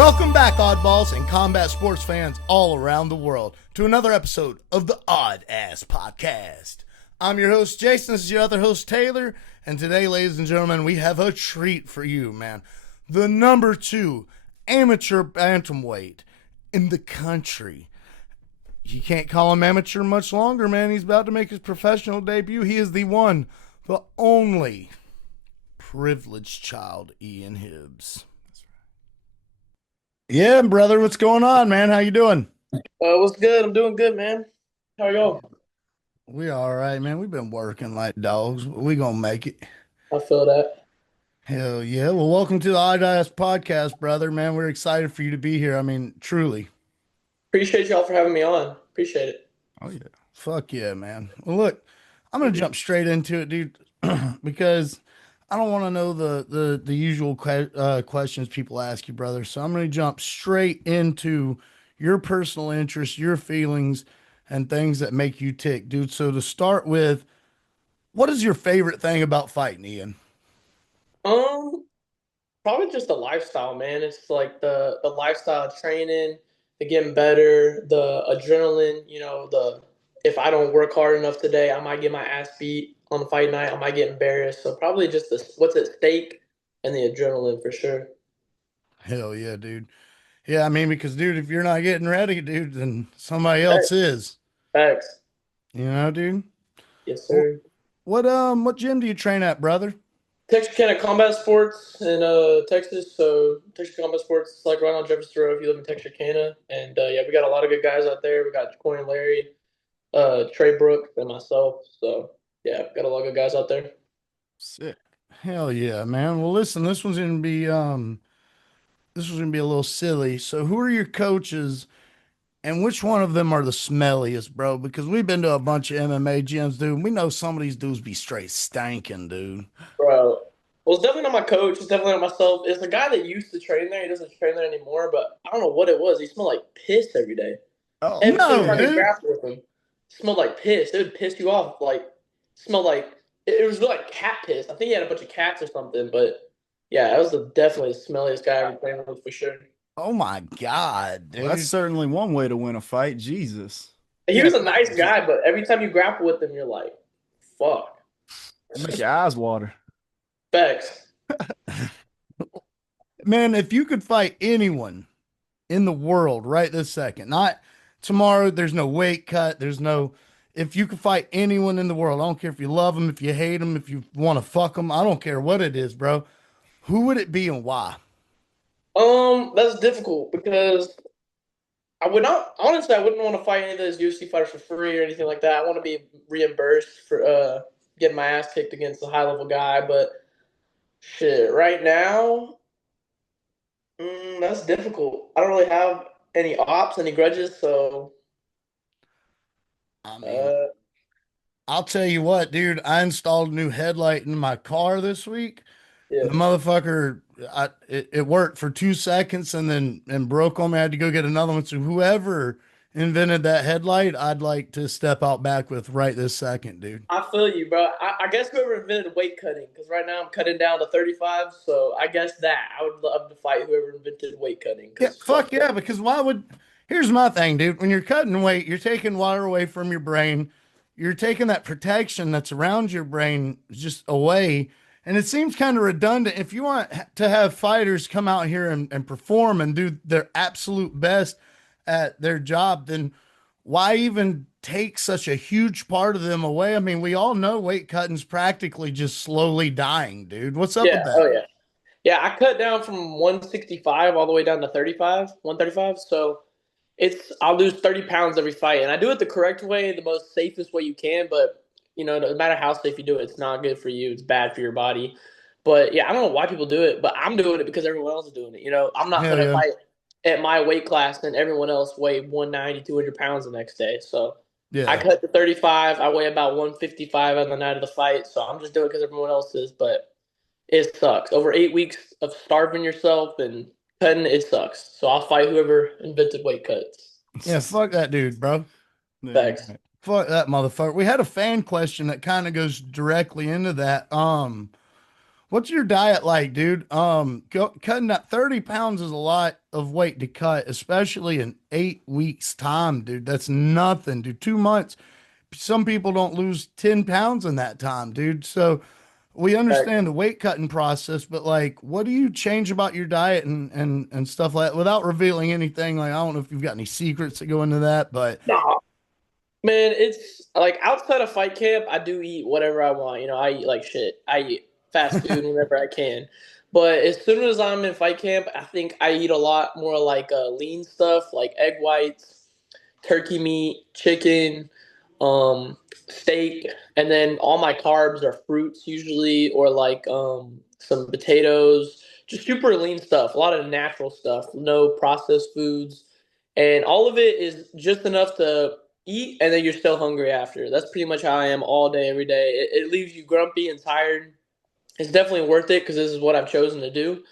Welcome back, oddballs and combat sports fans all around the world, to another episode of the Oddass podcast. I'm your host, Jason. This is your other host, Taylor. And today, ladies and gentlemen, we have a treat for you, man. The number 2 amateur bantamweight in the country. You can't call him amateur much longer, man. He's about to make his professional debut. He is the one, the only privileged child, Ian Hibbs. Yeah, brother, what's going on, man? How you doing? What's good? I'm doing good, man. How are y'all? We all right, man. We've been working like dogs. We gonna make it. I feel that. Hell yeah. Well, welcome to the Oddass podcast, brother, man. We're excited for you to be here. I mean, truly. Appreciate y'all for having me on. Appreciate it. Oh, yeah. Fuck yeah, man. Well, look, I'm going to jump straight into it, dude, because I don't want to know the usual questions people ask you, brother. So I'm going to jump straight into your personal interests, your feelings, and things that make you tick, dude. So to start with, what is your favorite thing about fighting, Ian? Probably just the lifestyle, man. It's like the lifestyle training, the getting better, the adrenaline, the if I don't work hard enough today, I might get my ass beat on the fight night. I might get embarrassed. So probably just the what's at stake and the adrenaline for sure. Hell yeah, dude. Yeah, I mean, because, dude, if you're not getting ready, dude, then somebody else Facts. is. Facts. You know, dude? Yes, sir. What gym do you train at, brother? Texarkana Combat Sports in Texas. So Texarkana Combat Sports is like right on Jefferson Road if you live in Texarkana. And yeah, we got a lot of good guys out there. We got Corey and Larry, Trey Brooks, and myself. So yeah, got a lot of good guys out there. Sick. Hell yeah, man. Well, listen, this was gonna be a little silly. So who are your coaches and which one of them are the smelliest, bro? Because we've been to a bunch of MMA gyms, dude. And we know some of these dudes be straight stanking, dude. Bro. Well, it's definitely not my coach. It's definitely not myself. It's the guy that used to train there. He doesn't train there anymore, but I don't know what it was. He smelled like piss every day. Oh Every single no, time you dude. grappled with him, smelled like piss. It would piss you off. Like, smelled like, it was like cat piss. I think he had a bunch of cats or something, but yeah, that was definitely the smelliest guy I ever played with for sure. Oh my God, Well, that's dude. certainly one way to win a fight. Jesus. He Yeah, was a nice guy, but every time you grapple with him, you're like, fuck. Make your eyes water. Facts. man, if you could fight anyone in the world right this second, not tomorrow, there's no weight cut, if you could fight anyone in the world, I don't care if you love them, if you hate them, if you want to fuck them, I don't care what it is, bro. Who would it be and why? That's difficult because I would not honestly. I wouldn't want to fight any of those UFC fighters for free or anything like that. I want to be reimbursed for getting my ass kicked against a high level guy. But shit, right now, that's difficult. I don't really have any ops, any grudges. So, I mean, uh, I'll tell you what, dude, I installed a new headlight in my car this week. The yeah, motherfucker, it worked for 2 seconds and then broke on me. I had to go get another one. So whoever invented that headlight, I'd like to step out back with right this second, dude. I feel you, bro. I guess whoever invented weight cutting, because right now I'm cutting down to 35. So I guess that I would love to fight whoever invented weight cutting. Yeah, Because fuck yeah, because here's my thing, dude. When you're cutting weight, you're taking water away from your brain. You're taking that protection that's around your brain just away. And it seems kind of redundant. If you want to have fighters come out here and perform and do their absolute best at their job, then why even take such a huge part of them away? I mean, we all know weight cutting's practically just slowly dying, dude. What's up with yeah, that? oh yeah. Yeah, I cut down from 165 all the way down to 35, 135. So I'll lose 30 pounds every fight, and I do it the correct way, the most safest way you can. But no matter how safe you do it, it's not good for you. It's bad for your body. But yeah, I don't know why people do it, but I'm doing it because everyone else is doing it. I'm not Hell gonna yeah. fight at my weight class and everyone else weigh 190, 200 pounds the next day. So I Yeah. cut to 35. I weigh about 155 on the night of the fight. So I'm just doing it because everyone else is. But it sucks. Over 8 weeks of starving yourself and cutting, it sucks. So I'll fight whoever invented weight cuts. Yeah, fuck that dude, bro. Yeah, Thanks. right. Fuck that motherfucker. We had a fan question that kind of goes directly into that. What's your diet like, dude? Cutting that 30 pounds is a lot of weight to cut, especially in 8 weeks time, dude. That's nothing, dude. 2 months. Some people don't lose 10 pounds in that time, dude. So we Like, understand the weight cutting process, but like, what do you change about your diet and stuff like that without revealing anything? Like, I don't know if you've got any secrets that go into that, but nah, man, it's like outside of fight camp, I do eat whatever I want. I eat like shit. I eat fast food whenever I can. But as soon as I'm in fight camp, I think I eat a lot more like lean stuff, like egg whites, turkey meat, chicken, steak, and then all my carbs are fruits usually, or like some potatoes, just super lean stuff, a lot of natural stuff, no processed foods, and all of it is just enough to eat, and then you're still hungry after. That's pretty much how I am all day, every day. It leaves you grumpy and tired. It's definitely worth it because this is what I've chosen to do.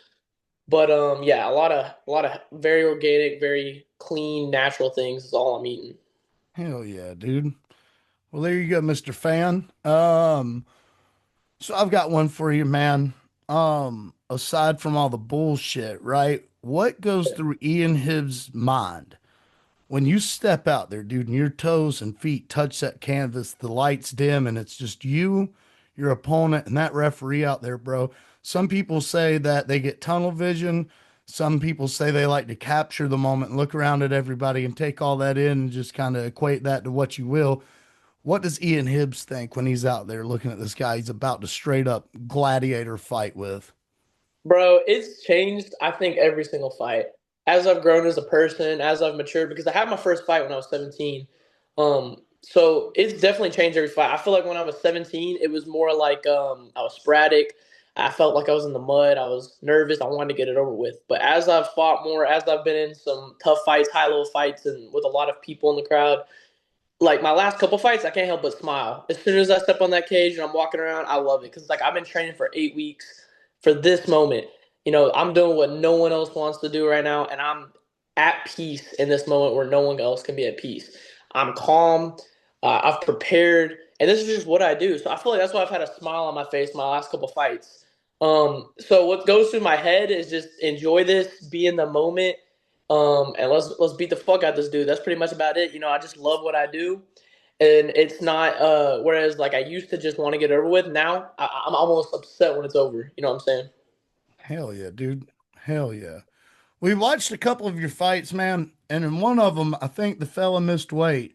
But yeah, a lot of very organic, very clean, natural things is all I'm eating. hell yeah, dude. Well, there you go, Mr. Fan. So I've got one for you, man. Aside from all the bullshit, right? What goes through Ian Hibbs' mind when you step out there, dude, and your toes and feet touch that canvas, the lights dim, and it's just you, your opponent, and that referee out there, bro? Some people say that they get tunnel vision. Some people say they like to capture the moment and look around at everybody and take all that in and just kind of equate that to what you will. What does Ian Hibbs think when he's out there looking at this guy he's about to straight up gladiator fight with? Bro, it's changed, I think, every single fight. As I've grown as a person, as I've matured, because I had my first fight when I was 17. So it's definitely changed every fight. I feel like when I was 17, it was more like I was sporadic. I felt like I was in the mud. I was nervous. I wanted to get it over with. But as I've fought more, as I've been in some tough fights, high level fights, and with a lot of people in the crowd, like my last couple fights, I can't help but smile. As soon as I step on that cage and I'm walking around, I love it because like I've been training for 8 weeks for this moment. I'm doing what no one else wants to do right now, and I'm at peace in this moment where no one else can be at peace. I'm calm. I've prepared, and this is just what I do. So I feel like that's why I've had a smile on my face my last couple fights. So what goes through my head is just enjoy this, be in the moment, and let's beat the fuck out of this dude. That's pretty much about it. I just love what I do, and it's not. Whereas like I used to just want to get it over with. Now I'm almost upset when it's over. You know what I'm saying? Hell yeah, dude. Hell yeah. We watched a couple of your fights, man, and in one of them, I think the fella missed weight.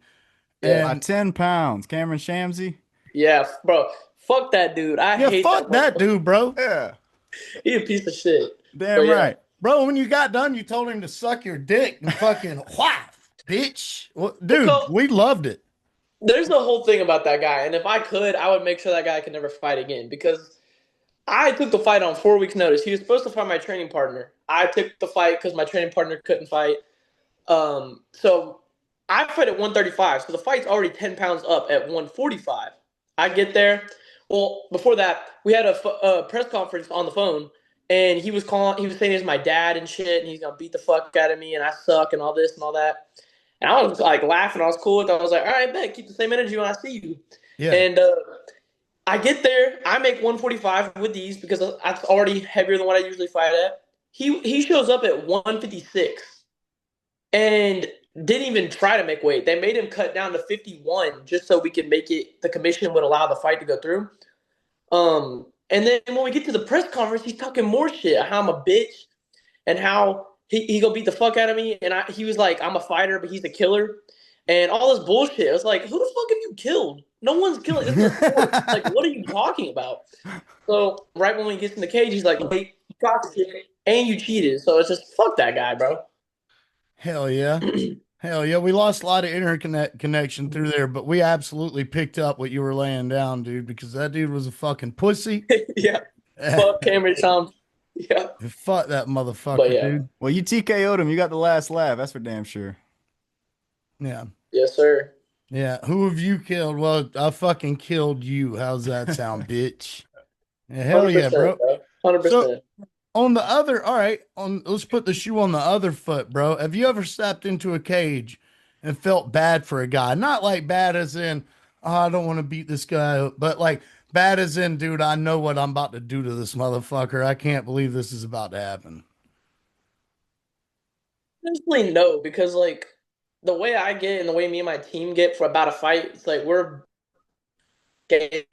Yeah, By And 10 pounds. Cameron Shamsey. yeah, bro. Fuck that dude. I yeah, hate that fuck that motherfucker. dude, bro. Yeah. He a piece of shit. But Damn yeah, right. Bro, when you got done, you told him to suck your dick and fucking whack, bitch. Well, dude, so we loved it. there's the whole thing about that guy, and if I could, I would make sure that guy could never fight again because I took the fight on 4 weeks' notice. He was supposed to fight my training partner. I took the fight because my training partner couldn't fight. So I fight at 135. So the fight's already 10 pounds up at 145. I get there. Well, before that, we had a press conference on the phone, and he was calling. He was saying he's my dad and shit, and he's gonna beat the fuck out of me, and I suck, and all this and all that. And I was like laughing. I was cool with it. I was like, all right, bet, keep the same energy when I see you. Yeah. And I get there. I make 145 with these because that's already heavier than what I usually fight at. He shows up at 156 and didn't even try to make weight. They made him cut down to 51 just so we could make it. The commission would allow the fight to go through. And then when we get to the press conference, he's talking more shit. How I'm a bitch and how he gonna beat the fuck out of me. And he was like, I'm a fighter, but he's a killer. And all this bullshit. I was like, who the fuck have you killed? No one's killing. This is a sport. Like, what are you talking about? So right when he gets in the cage, he's like, hey, you got shit and you cheated. So it's just fuck that guy, bro. Hell yeah. Hell yeah. We lost a lot of internet connection through there, but we absolutely picked up what you were laying down, dude, because that dude was a fucking pussy. Yeah. Fuck Cameron Thompson. Yeah. Fuck that motherfucker, But yeah. dude. Well, you TKO'd him. You got the last laugh. That's for damn sure. Yeah. Yes, sir. Yeah. Who have you killed? Well, I fucking killed you. How's that sound, bitch? Yeah, hell yeah, 100%, bro. 100%. So on the other, all right, let's put the shoe on the other foot, bro. Have you ever stepped into a cage and felt bad for a guy? Not like bad as in, oh, I don't want to beat this guy up, but like Bad as in, dude, I know what I'm about to do to this motherfucker. I can't believe this is about to happen. Honestly, no, because like the way I get and the way me and my team get for about a fight, it's like we're getting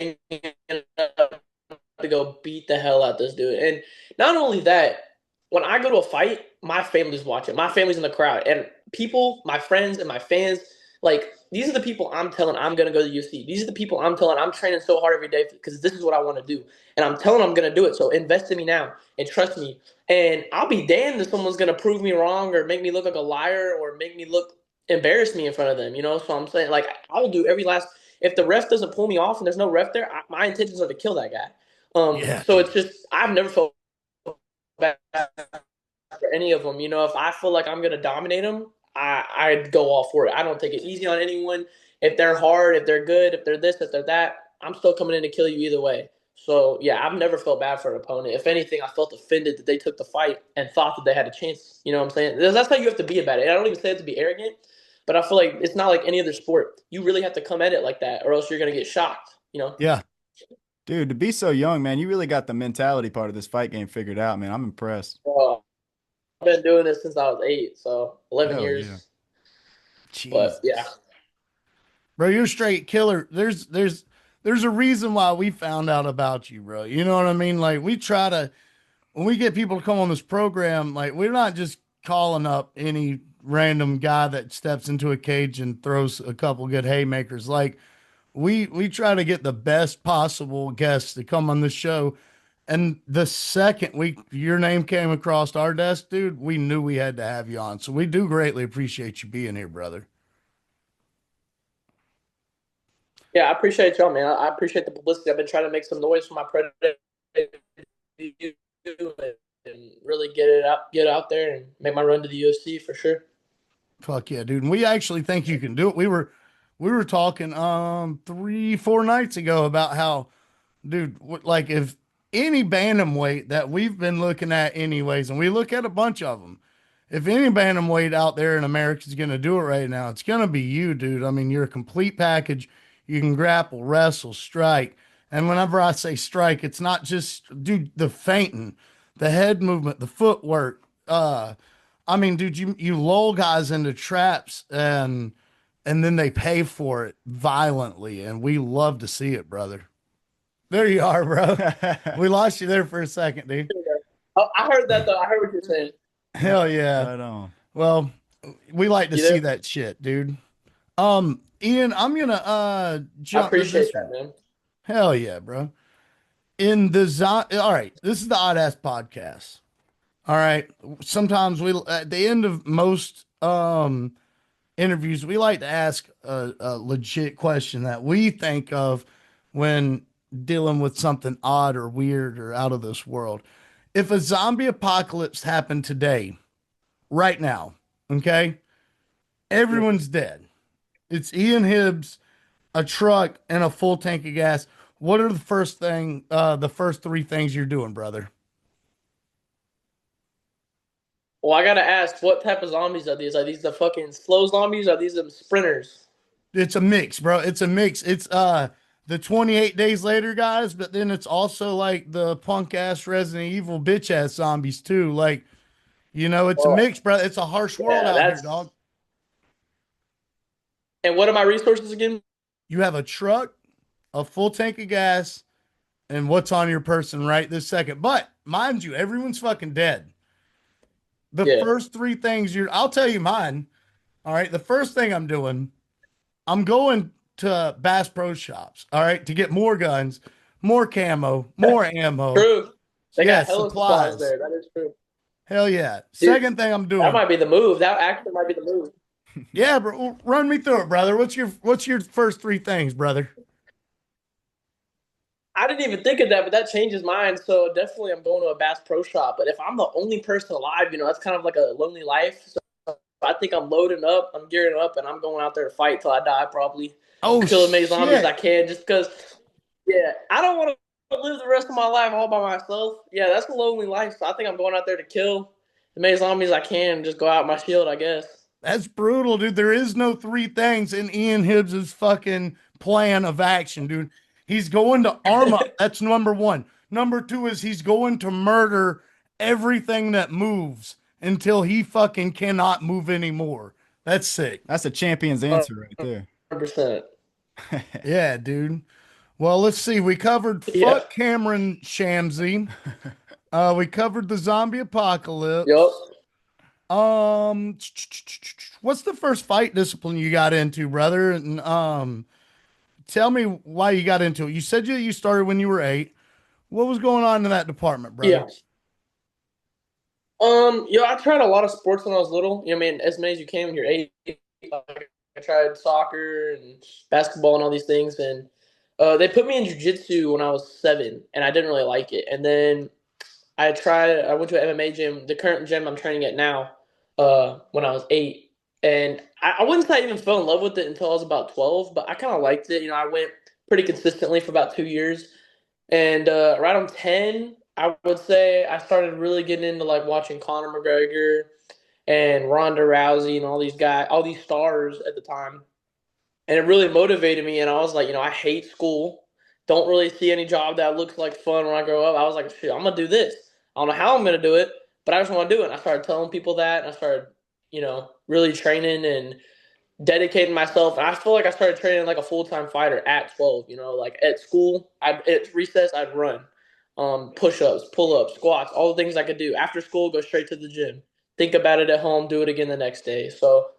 to go beat the hell out this dude. And not only that, when I go to a fight, my family's watching. My family's in the crowd. And people, my friends and my fans, like these are the people I'm telling I'm gonna go to the UFC. These are the people I'm telling I'm training so hard every day because this is what I want to do. And I'm telling them I'm gonna do it. So invest in me now and trust me. And I'll be damned if someone's gonna prove me wrong or make me look like a liar or make me look embarrass me in front of them, you know? So I'm saying like I'll do every last if the ref doesn't pull me off and there's no ref there, my intentions are to kill that guy. Yeah, So it's just I've never felt bad for any of them. You know, if I feel like I'm gonna dominate them, I'd go all for it. I don't take it easy on anyone. If they're hard, if they're good, if they're this, if they're that, I'm still coming in to kill you either way. So yeah, I've never felt bad for an opponent. If anything, I felt offended that they took the fight and thought that they had a chance. You know what I'm saying? That's how you have to be about it. I don't even say it to be arrogant, but I feel like it's not like any other sport. You really have to come at it like that, or else you're gonna get shocked. You know? yeah. Dude, to be so young, man, you really got the mentality part of this fight game figured out, man. I'm impressed. I've been doing this since I was 8, so 11 Hell years. yeah. But yeah. Jesus. Bro, you're a straight killer. There's a reason why we found out about you, bro. You know what I mean? Like we try to when we get people to come on this program, like we're not just calling up any random guy that steps into a cage and throws a couple good haymakers. Like we try to get the best possible guests to come on the show. And the second your name came across our desk, dude, we knew we had to have you on. So we do greatly appreciate you being here, brother. Yeah, I appreciate y'all, man. I appreciate the publicity. I've been trying to make some noise for my predator and really get out there and make my run to the UFC for sure. Fuck yeah, dude. And we actually think you can do it. We were talking 3-4 nights ago about how, dude, like if any bantamweight that we've been looking at anyways, and we look at a bunch of them, if any bantamweight out there in America is going to do it right now, it's going to be you, dude. I mean, you're a complete package. You can grapple, wrestle, strike. And whenever I say strike, it's not just, dude, the feinting, the head movement, the footwork. I mean, dude, you lull guys into traps and then they pay for it violently, and we love to see it, brother. There you are, bro. We lost you there for a second, dude. Oh, I heard that though. I heard what you're saying. Hell yeah. Right on. Well, we like to You see there? that shit, dude. Ian, I'm gonna I jump to appreciate this that, one. man. Hell yeah, bro. All right, this is the Oddass podcast. All right. Sometimes we at the end of most interviews, we like to ask a legit question that we think of when dealing with something odd or weird or out of this world. If a zombie apocalypse happened today, right now, okay, everyone's dead. It's Ian Hibbs, a truck, and a full tank of gas. What are the first three things you're doing, brother? Well, I gotta ask, what type of zombies are these? Are these the fucking slow zombies? Or are these the sprinters? It's a mix, bro. It's a mix. It's the 28 days later guys, but then it's also like the punk ass Resident Evil bitch ass zombies too. Like, it's a Well, mix, bro. It's a harsh world yeah, out here, that's. dog. And what are my resources again? You have a truck, a full tank of gas, and what's on your person right this second. But mind you, everyone's fucking dead. The Yeah. first three things I'll tell you mine. All right. The first thing I'm doing, I'm going to Bass Pro Shops. All right. To get more guns, more camo, more ammo. True. They Yeah, got hella supplies there. That is true. Hell yeah. Dude, Second thing I'm that doing. might be the move. That actually might be the move. Yeah, bro. Run me through it, brother. What's your first three things, brother? I didn't even think of that, but that changes mine. So definitely I'm going to a Bass Pro Shop. But if I'm the only person alive, that's kind of like a lonely life. So I think I'm loading up, I'm gearing up, and I'm going out there to fight till I die probably. Oh, Kill as many zombies as I shit. can just because, yeah, I don't want to live the rest of my life all by myself. Yeah, that's a lonely life. So I think I'm going out there to kill as many zombies as I can and just go out my shield, I guess. That's brutal, dude. There is no three things in Ian Hibbs's fucking plan of action, dude. He's going to arm up. That's number one. Number two is he's going to murder everything that moves until he fucking cannot move anymore. That's sick. That's a champion's answer right there. 100%. Yeah, dude. Well, let's see. We covered Yeah. fuck Cameron Shamsey. We covered the zombie apocalypse. Yup. What's the first fight discipline you got into, brother? And tell me why you got into it. You said you started when you were 8. What was going on in that department, brother? Yeah. I tried a lot of sports when I was little. I mean, as many as you can when you're 8. I tried soccer and basketball and all these things, and they put me in jiu-jitsu when I was 7, and I didn't really like it. And then I went to an MMA gym, the current gym I'm training at now, when I was 8. And I wouldn't say I even fell in love with it until I was about 12, but I kind of liked it. I went pretty consistently for about 2 years. And right on 10, I would say I started really getting into like watching Conor McGregor and Ronda Rousey and all these guys, all these stars at the time. And it really motivated me. And I was like, I hate school. Don't really see any job that looks like fun when I grow up. I was like, shit, I'm going to do this. I don't know how I'm going to do it, but I just want to do it. And I started telling people that, and I started, really training and dedicating myself. And I feel like I started training like a full-time fighter at 12, like at school, at recess, I'd run, push-ups, pull-ups, squats, all the things I could do. After school, go straight to the gym, think about it at home, do it again the next day. So,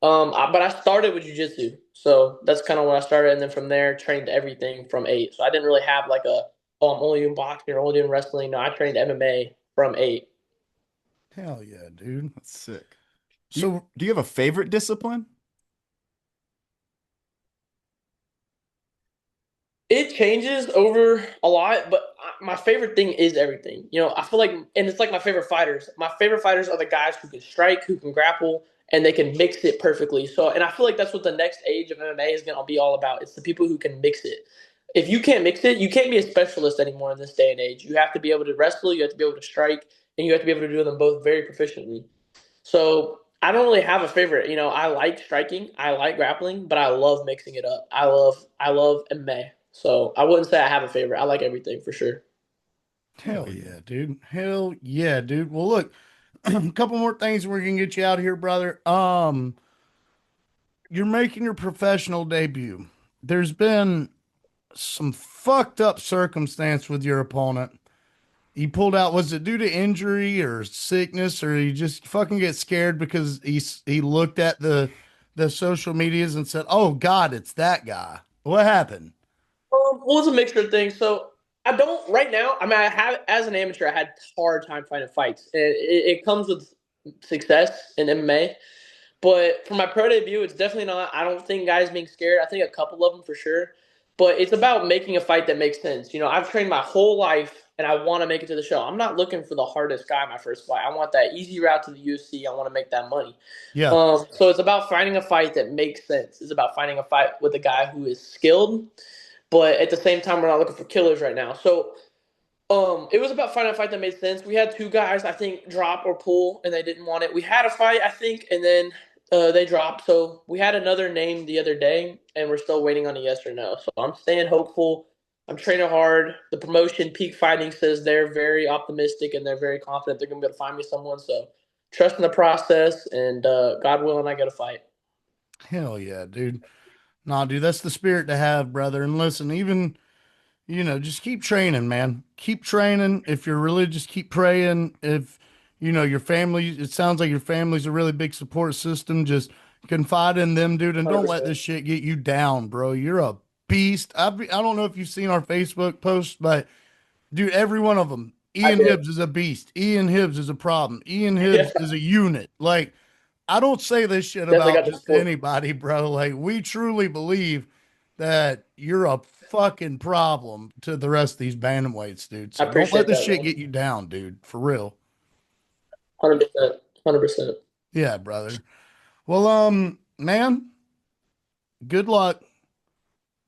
but I started with jiu-jitsu. So that's kind of when I started. And then from there, trained everything from 8. So I didn't really have like I'm only doing boxing or only doing wrestling. No, I trained MMA from 8. Hell yeah, dude. That's sick. So Do you have a favorite discipline? It changes over a lot, but my favorite thing is everything. I feel like, and it's like my favorite fighters. My favorite fighters are the guys who can strike, who can grapple, and they can mix it perfectly. So, and I feel like that's what the next age of MMA is going to be all about. It's the people who can mix it. If you can't mix it, you can't be a specialist anymore in this day and age. You have to be able to wrestle, you have to be able to strike, and you have to be able to do them both very proficiently. So I don't really have a favorite. I like striking, I like grappling, but I love mixing it up. I love MMA. So I wouldn't say I have a favorite. I like everything for sure. hell yeah, dude. Hell yeah, dude. Well, look, a couple more things we're gonna get you out of here, brother. You're making your professional debut. There's been some fucked up circumstance with your opponent. He pulled out. Was it due to injury or sickness, or he just fucking get scared because he looked at the social medias and said, "Oh God, it's that guy." What happened? Well, it's a mixture of things. So I don't right now. I mean, I have as an amateur, I had a hard time finding fights. It comes with success in MMA, but for my pro debut, it's definitely not. I don't think guys being scared. I think a couple of them for sure, but it's about making a fight that makes sense. I've trained my whole life, and I want to make it to the show. I'm not looking for the hardest guy in my first fight. I want that easy route to the UFC. I want to make that money. Yeah. So it's about finding a fight that makes sense. It's about finding a fight with a guy who is skilled, but at the same time, we're not looking for killers right now. So it was about finding a fight that made sense. We had 2 guys, I think, drop or pull, and they didn't want it. We had a fight, I think, and then they dropped. So we had another name the other day, and we're still waiting on a yes or no. So I'm staying hopeful. I'm training hard. The promotion, Peak Fighting, says they're very optimistic and they're very confident they're going to be able to find me someone. So trust in the process, and God willing, I get a fight. Hell yeah, dude. Nah, dude, that's the spirit to have, brother. And listen, even, just keep training, man. Keep training. If you're religious, keep praying. If, your family, it sounds like your family's a really big support system. Just confide in them, dude. And don't let 100%. this shit get you down, bro. You're a beast. I don't know if you've seen our Facebook post, but dude, every one of them. Ian Hibbs is a beast. Ian Hibbs is a problem. Ian Hibbs is a unit. Like, I don't say this shit Definitely about got the just support. anybody, bro. Like, we truly believe that you're a fucking problem to the rest of these bantamweights, dude. So I don't let appreciate this that, shit man. get you down, dude. For real. 100%. 100%. Yeah, brother. Well, man, good luck.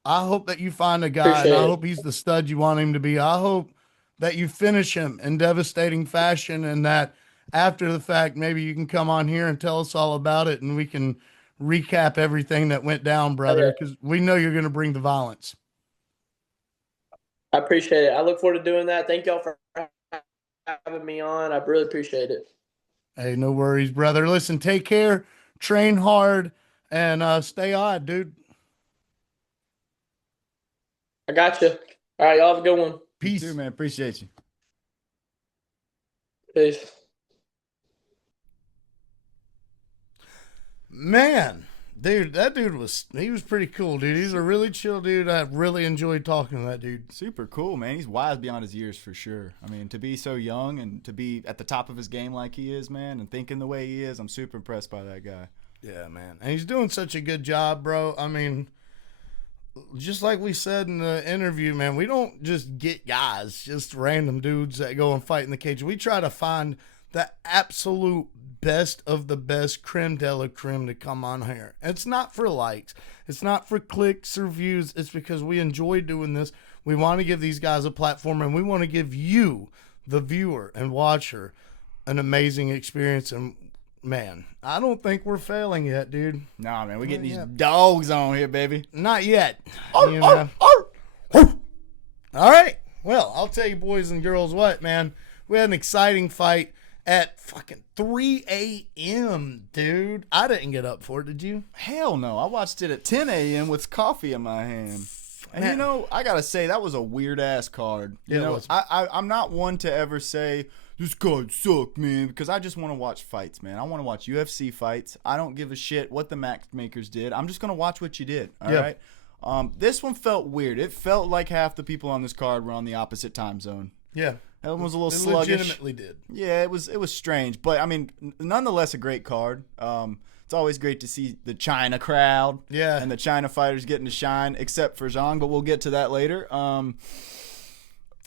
I hope that you find a guy, and Appreciate I it. hope he's the stud you want him to be. I hope that you finish him in devastating fashion, and that after the fact, maybe you can come on here and tell us all about it, and we can recap everything that went down, brother, Yeah. because we know you're going to bring the violence. I appreciate it. I look forward to doing that. Thank y'all for having me on. I really appreciate it. Hey, no worries, brother. Listen, take care, train hard, and stay odd, dude. I got you. All right, y'all have a good one. Peace. You too, man. Appreciate you. Peace. Man, dude, that dude was pretty cool, dude. He's a really chill dude. I really enjoyed talking to that dude. Super cool, man. He's wise beyond his years for sure. I mean, to be so young and to be at the top of his game like he is, man, and thinking the way he is, I'm super impressed by that guy. Yeah, man. And he's doing such a good job, bro. I mean, just like we said in the interview, man, we don't just get guys, just random dudes that go and fight in the cage. We try to find the absolute best of the best, creme de la creme, to come on here. It's not for likes. It's not for clicks or views. It's because we enjoy doing this. We want to give these guys a platform, and we want to give you, the viewer and watcher, an amazing experience. And man, I don't think we're failing yet, dude. Nah, man, we're getting these dogs on here, baby. Not yet. You know? All right. Well, I'll tell you, boys and girls, what, man. We had an exciting fight at fucking 3 a.m., dude. I didn't get up for it, did you? Hell no. I watched it at 10 a.m. with coffee in my hand. And you know, I gotta say, that was a weird ass card. You know, I'm not one to ever say this card sucked, man, because I just want to watch fights, man. I want to watch UFC fights. I don't give a shit what the matchmakers did. I'm just gonna watch what you did. All right. This one felt weird. It felt like half the people on this card were on the opposite time zone. Yeah. That one was a little sluggish. Legitimately did. Yeah, it was strange, but I mean, nonetheless, a great card. It's always great to see the China crowd, and the China fighters getting to shine, except for Zhang, but we'll get to that later.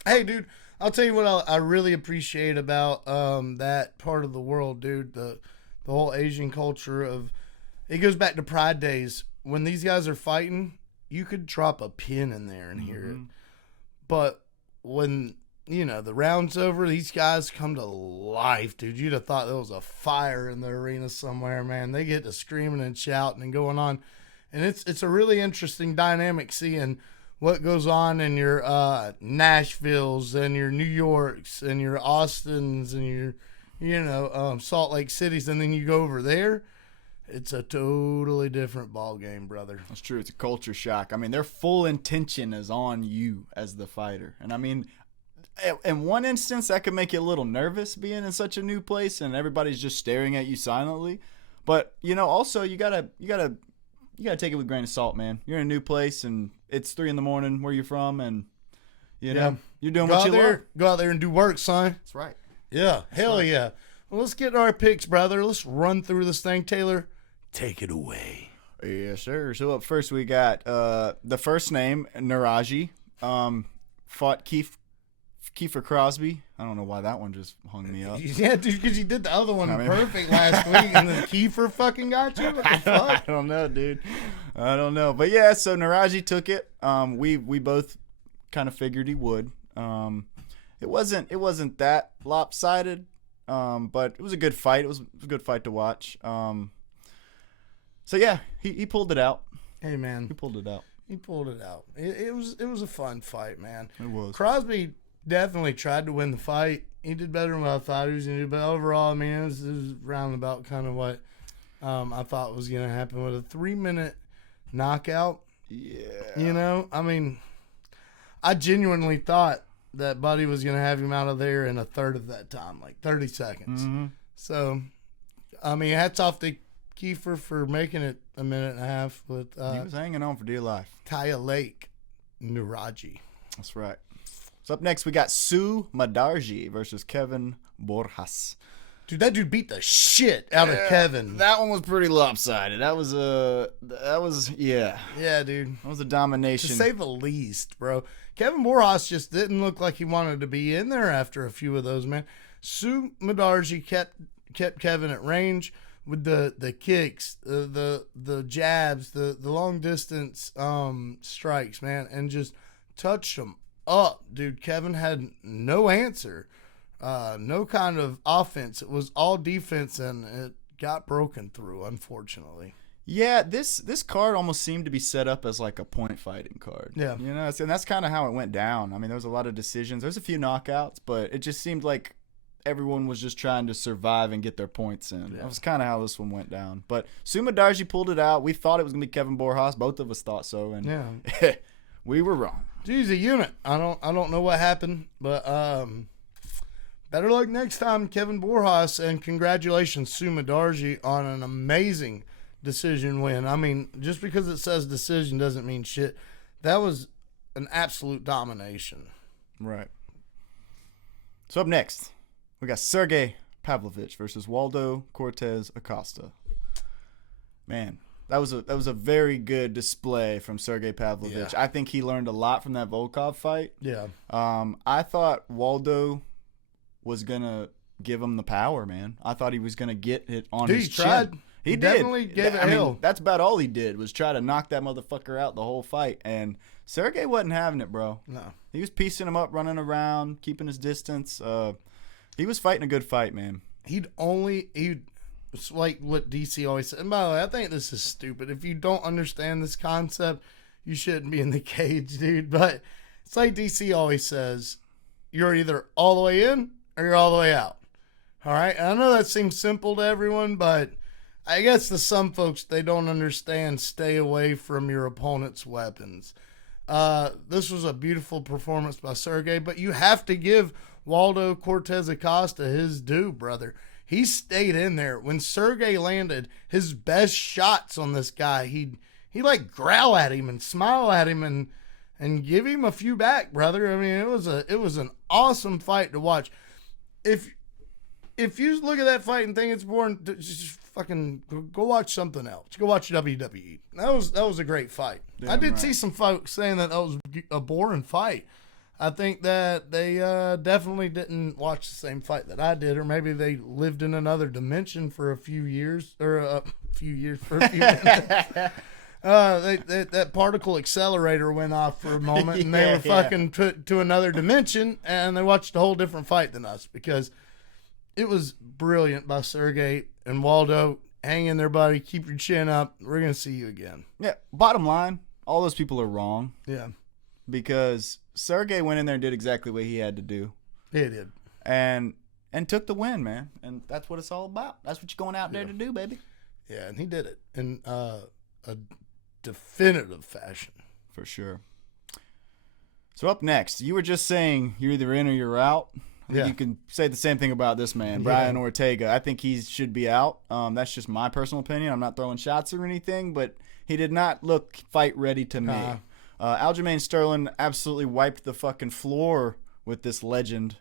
Hey, dude, I'll tell you what I really appreciate about that part of the world, dude. The whole Asian culture of it goes back to Pride days when these guys are fighting. You could drop a pin in there and hear it, but when the round's over, these guys come to life, dude. You'd have thought there was a fire in the arena somewhere, man. They get to screaming and shouting and going on. And it's a really interesting dynamic seeing what goes on in your Nashvilles and your New Yorks and your Austins and your, Salt Lake Cities. And then you go over there, it's a totally different ball game, brother. That's true. It's a culture shock. I mean, their full intention is on you as the fighter. And I mean, in one instance, that could make you a little nervous being in such a new place and everybody's just staring at you silently. But also you gotta take it with a grain of salt, man. You're in a new place and it's 3 a.m. where you're from, and you're doing what you love. Go out there and do work, son. That's right. Yeah, hell yeah. Well, let's get our picks, brother. Let's run through this thing. Taylor, take it away. Yes, sir. So up first we got the first name, Naraji, fought Kiefer Crosby. I don't know why that one just hung me up. Yeah, dude, because you did the other one perfect last week, and then Kiefer fucking got you? What the fuck? I don't know, dude. I don't know. But yeah, so Naraji took it. We both kind of figured he would. It wasn't that lopsided, but it was a good fight. It was a good fight to watch. So yeah, he pulled it out. Hey, man. He pulled it out. It was a fun fight, man. It was. Crosby definitely tried to win the fight. He did better than what I thought he was going to do. But overall, I mean, it was roundabout kind of what I thought was going to happen with a 3-minute knockout. Yeah. I mean, I genuinely thought that Buddy was going to have him out of there in a third of that time, like 30 seconds. Mm-hmm. So, I mean, hats off to Kiefer for making it a minute and a half with he was hanging on for dear life. Kaya Lake Nuraji. That's right. So up next we got Sue Madarji versus Kevin Borjas. Dude, that dude beat the shit out of Kevin. That one was pretty lopsided. Yeah, dude. That was a domination. To say the least, bro. Kevin Borjas just didn't look like he wanted to be in there after a few of those, man. Sue Madarji kept Kevin at range with the kicks, the jabs, the long distance strikes, man, and just touched him up, dude. Kevin had no answer, no kind of offense. It was all defense, and it got broken through, unfortunately. Yeah, this card almost seemed to be set up as like a point fighting card. Yeah. You know, and that's kind of how it went down. I mean, there was a lot of decisions. There's a few knockouts, but it just seemed like everyone was just trying to survive and get their points in. Yeah. That was kind of how this one went down. But Sumadarji pulled it out. We thought it was going to be Kevin Borjas. Both of us thought so, and we were wrong. He's a unit. I don't know what happened, but better luck next time, Kevin Borjas, and congratulations, Sumadarji, on an amazing decision win. I mean, just because it says decision doesn't mean shit. That was an absolute domination. Right. So up next, we got Sergey Pavlovich versus Waldo Cortez Acosta. Man, that was a very good display from Sergey Pavlovich. Yeah. I think he learned a lot from that Volkov fight. Yeah. I thought Waldo was gonna give him the power, man. I thought he was gonna get it on his chin. Tried. He did. Definitely gave it hell. Mean, that's about all he did was try to knock that motherfucker out the whole fight. And Sergey wasn't having it, bro. No. He was piecing him up, running around, keeping his distance. He was fighting a good fight, man. It's like what DC always said. And by the way, I think this is stupid. If you don't understand this concept, you shouldn't be in the cage, dude. But it's like DC always says, you're either all the way in or you're all the way out. All right? And I know that seems simple to everyone, but I guess to some folks, they don't understand stay away from your opponent's weapons. This was a beautiful performance by Sergey, but you have to give Waldo Cortez Acosta his due, brother. He stayed in there. When Sergey landed his best shots on this guy, he like growl at him and smile at him and give him a few back, brother. I mean, it was an awesome fight to watch. If you look at that fight and think it's boring, just fucking go watch something else. Go watch WWE. That was a great fight. Damn I did right. see some folks saying that was a boring fight. I think that they definitely didn't watch the same fight that I did, or maybe they lived in another dimension for a few years, or a few minutes. That particle accelerator went off for a moment, and they were fucking put to another dimension, and they watched a whole different fight than us, because it was brilliant by Sergey and Waldo. Hang in there, buddy. Keep your chin up. We're going to see you again. Yeah, bottom line, all those people are wrong. Yeah. Because Sergey went in there and did exactly what he had to do. He did. And took the win, man. And that's what it's all about. That's what you're going out there to do, baby. Yeah, and he did it in a definitive fashion. For sure. So up next, you were just saying you're either in or you're out. I think Yeah. you can say the same thing about this man, Brian Ortega. I think he should be out. That's just my personal opinion. I'm not throwing shots or anything, but he did not look fight ready to me. Aljamain Sterling absolutely wiped the fucking floor with this legend,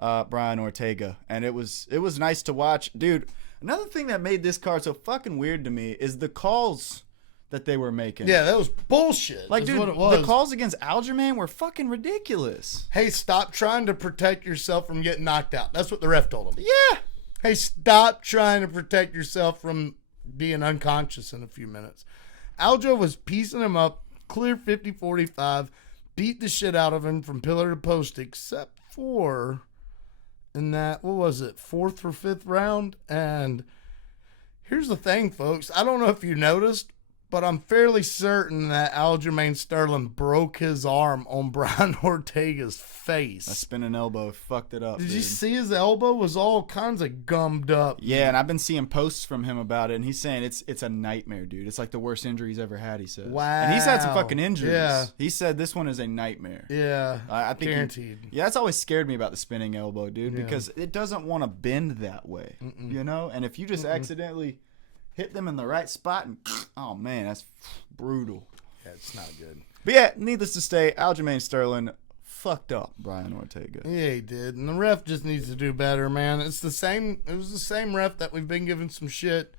Brian Ortega, and it was nice to watch, dude. Another thing that made this card so fucking weird to me is the calls that they were making. Yeah, that was bullshit. Like, is dude, what it was. the calls against Aljamain were fucking ridiculous. Hey, stop trying to protect yourself from getting knocked out. That's what the ref told him. Yeah. Hey, stop trying to protect yourself from being unconscious in a few minutes. Aljo was piecing him up, clear 50-45, beat the shit out of him from pillar to post, except for in that, what was it, 4th or 5th round? And here's the thing, folks. I don't know if you noticed, but I'm fairly certain that Aljamain Sterling broke his arm on Brian Ortega's face. A spinning elbow fucked it up. Did dude. you see his elbow was all kinds of gummed up? Yeah, and I've been seeing posts from him about it, and he's saying it's a nightmare, dude. It's like the worst injury he's ever had, he says. Wow. And he's had some fucking injuries. Yeah. He said this one is a nightmare. Yeah, I think guaranteed. Yeah, that's always scared me about the spinning elbow, dude, Yeah. because it doesn't want to bend that way, you know? And if you just accidentally hit them in the right spot, and oh, man, that's brutal. Yeah, it's not good. But yeah, needless to say, Aljamain Sterling fucked up Brian Ortega. Yeah, he did. And the ref just needs to do better, man. It was the same ref that we've been giving some shit.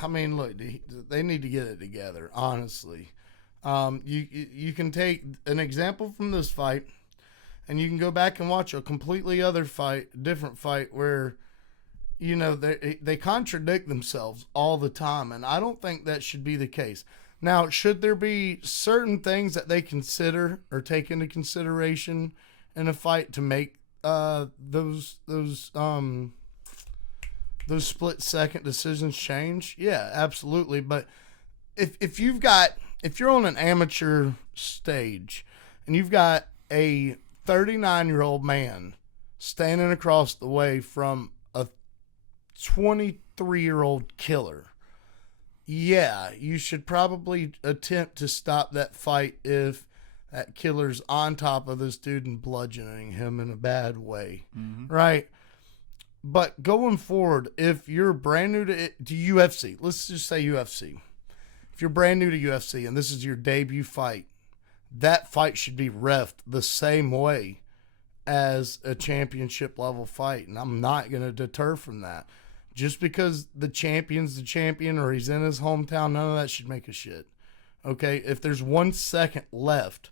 I mean, look, they need to get it together, honestly. You can take an example from this fight, and you can go back and watch a completely different fight where, you know, they contradict themselves all the time, and I don't think that should be the case. Now, should there be certain things that they consider or take into consideration in a fight to make those those split-second decisions change? Yeah, absolutely. But if you're on an amateur stage and you've got a 39-year-old man standing across the way from a 23-year-old killer, yeah, you should probably attempt to stop that fight if that killer's on top of this dude and bludgeoning him in a bad way, right? But going forward, if you're brand new to UFC, let's just say UFC. If you're brand new to UFC and this is your debut fight, that fight should be reffed the same way as a championship level fight. And I'm not going to deter from that. Just because the champion's the champion or he's in his hometown, none of that should make a shit. Okay? If there's 1 second left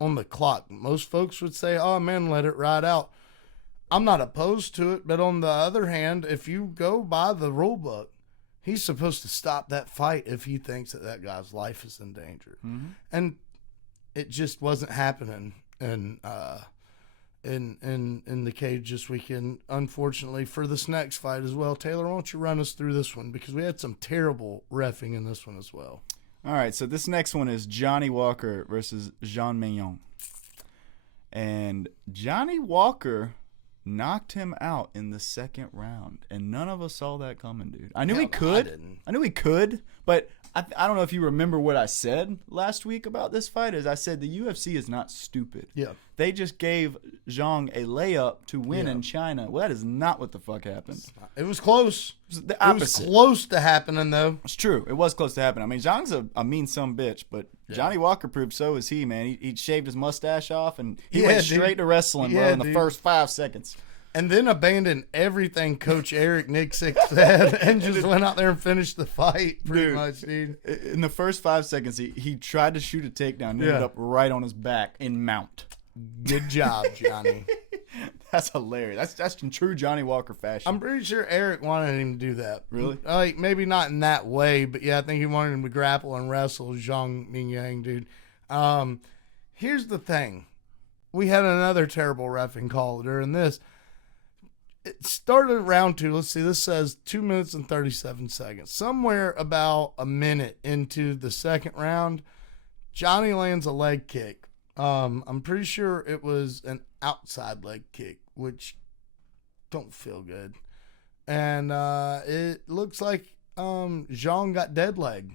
on the clock, most folks would say, oh man, let it ride out. I'm not opposed to it, but on the other hand, if you go by the rule book, he's supposed to stop that fight if he thinks that guy's life is in danger. And it just wasn't happening in the cage this weekend, unfortunately, for this next fight as well. Taylor, why don't you run us through this one? Because we had some terrible reffing in this one as well. All right, so this next one is Johnny Walker versus Jean Mignon. And Johnny Walker knocked him out in the second round, and none of us saw that coming, dude. I knew he could. I knew he could, but I don't know if you remember what I said last week about this fight. Is I said the UFC is not stupid. Yeah. They just gave Zhang a layup to win in China. Well, that is not what the fuck happened. It was close. It was the opposite. It was close to happening, though. It's true. It was close to happening. I mean, Zhang's a mean sumbitch, but Johnny Walker proved so is he, man. He shaved his mustache off, and he went straight to wrestling, bro, in the first 5 seconds. And then abandoned everything Coach Eric Nixick said and just went out there and finished the fight pretty much, dude. In the first 5 seconds, he tried to shoot a takedown and ended up right on his back in mount. Good job, Johnny. That's hilarious. That's in true Johnny Walker fashion. I'm pretty sure Eric wanted him to do that. Really? Like, maybe not in that way, but yeah, I think he wanted him to grapple and wrestle Zhang Mingyang, dude. Here's the thing. We had another terrible reffing call during this. It started round 2. Let's see. This says 2 minutes and 37 seconds. Somewhere about a minute into the second round, Johnny lands a leg kick. I'm pretty sure it was an outside leg kick, which don't feel good. And it looks like Zhang got dead leg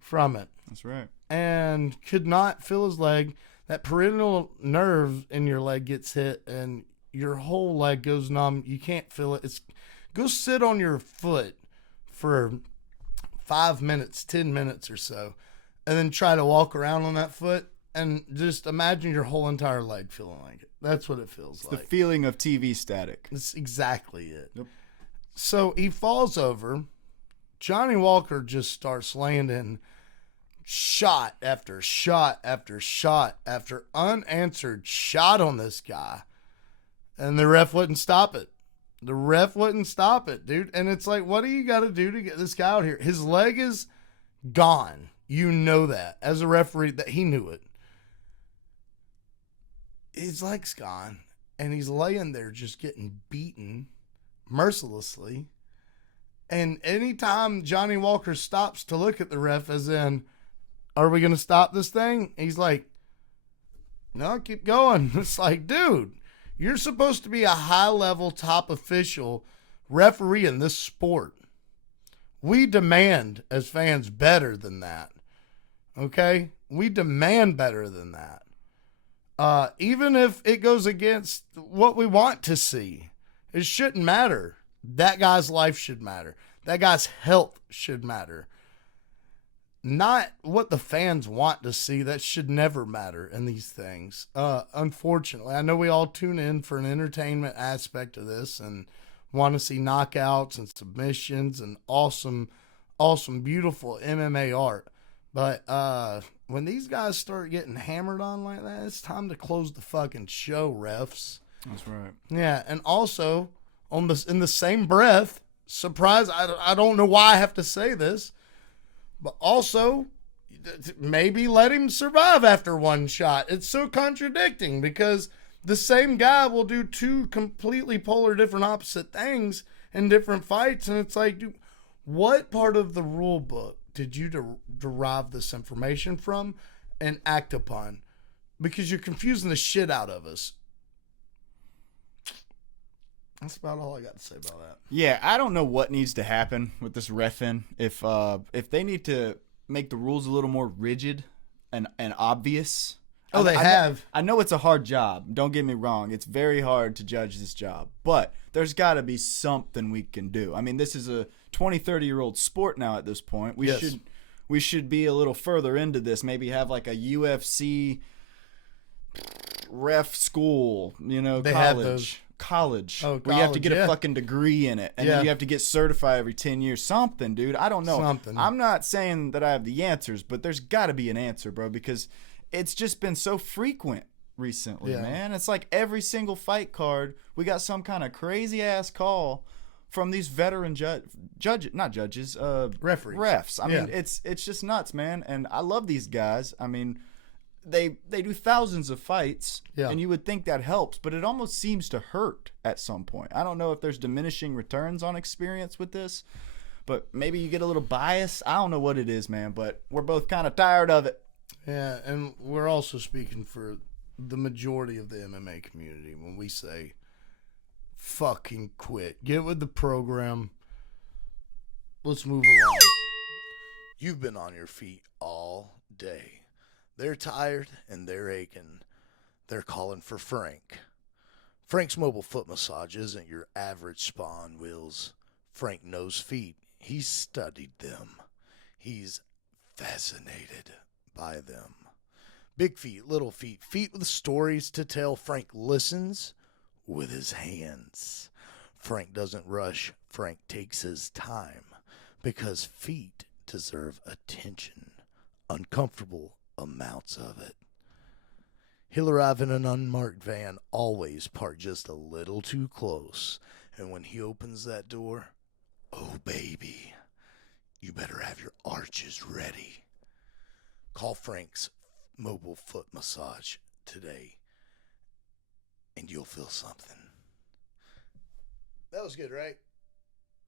from it. That's right. And could not feel his leg. That peroneal nerve in your leg gets hit, and your whole leg goes numb. You can't feel it. Go sit on your foot for 5 minutes, 10 minutes or so, and then try to walk around on that foot, and just imagine your whole entire leg feeling like it. That's what it feels like. The feeling of TV static. That's exactly it. Yep. So he falls over. Johnny Walker just starts landing shot after shot after shot after unanswered shot on this guy. And the ref wouldn't stop it. The ref wouldn't stop it, dude. And it's like, what do you got to do to get this guy out here? His leg is gone. You know that. As a referee, that he knew it. His leg's gone. And he's laying there just getting beaten mercilessly. And anytime Johnny Walker stops to look at the ref, as in, are we going to stop this thing? He's like, no, keep going. It's like, dude, you're supposed to be a high-level top official referee in this sport. We demand, as fans, better than that. Okay? We demand better than that. Even if it goes against what we want to see, it shouldn't matter. That guy's life should matter. That guy's health should matter. Not what the fans want to see. That should never matter in these things. Unfortunately, I know we all tune in for an entertainment aspect of this and want to see knockouts and submissions and awesome, beautiful MMA art. But when these guys start getting hammered on like that, it's time to close the fucking show, refs. That's right. Yeah, and also in the same breath, surprise, I don't know why I have to say this, but also maybe let him survive after one shot. It's so contradicting because the same guy will do two completely polar different opposite things in different fights. And it's like, dude, what part of the rule book did you derive this information from and act upon? Because you're confusing the shit out of us. That's about all I got to say about that. Yeah, I don't know what needs to happen with this reffing. If they need to make the rules a little more rigid and obvious. Oh, they have. I know it's a hard job. Don't get me wrong. It's very hard to judge this job. But there's got to be something we can do. I mean, this is a 20, 30-year-old sport now at this point. We should be a little further into this. Maybe have like a UFC ref school, they college. Have those. College. Oh, where you have to get yeah. a fucking degree in it. And then you have to get certified every 10 years. Something, dude. I don't know. Something. I'm not saying that I have the answers, but there's got to be an answer, bro, because it's just been so frequent recently, man. It's like every single fight card, we got some kind of crazy-ass call from these veteran refs. I mean, it's just nuts, man. And I love these guys. I mean, they do thousands of fights, and you would think that helps, but it almost seems to hurt at some point. I don't know if there's diminishing returns on experience with this, but maybe you get a little bias. I don't know what it is, man, but we're both kind of tired of it. Yeah, and we're also speaking for the majority of the MMA community when we say fucking quit. Get with the program. Let's move along. You've been on your feet all day. They're tired and they're aching. They're calling for Frank. Frank's mobile foot massage isn't your average spa on wheels. Frank knows feet. He's studied them. He's fascinated by them. Big feet, little feet, feet with stories to tell. Frank listens with his hands. Frank doesn't rush. Frank takes his time because feet deserve attention. Uncomfortable amounts of it. He'll arrive in an unmarked van, always parked just a little too close. And when he opens that door, oh baby, you better have your arches ready. Call Frank's mobile foot massage today, and you'll feel something. That was good, right?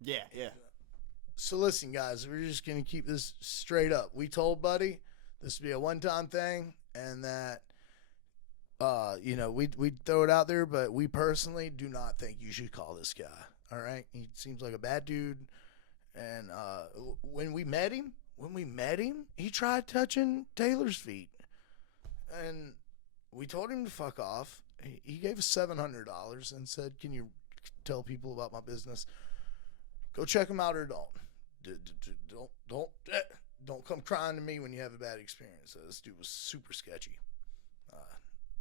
Yeah. So listen, guys, we're just going to keep this straight up. We told Buddy this would be a one-time thing, and that, we'd throw it out there, but we personally do not think you should call this guy, all right? He seems like a bad dude, and when we met him, he tried touching Taylor's feet, and we told him to fuck off. He gave us $700 and said, can you tell people about my business? Go check him out or don't. Don't come crying to me when you have a bad experience. This dude was super sketchy.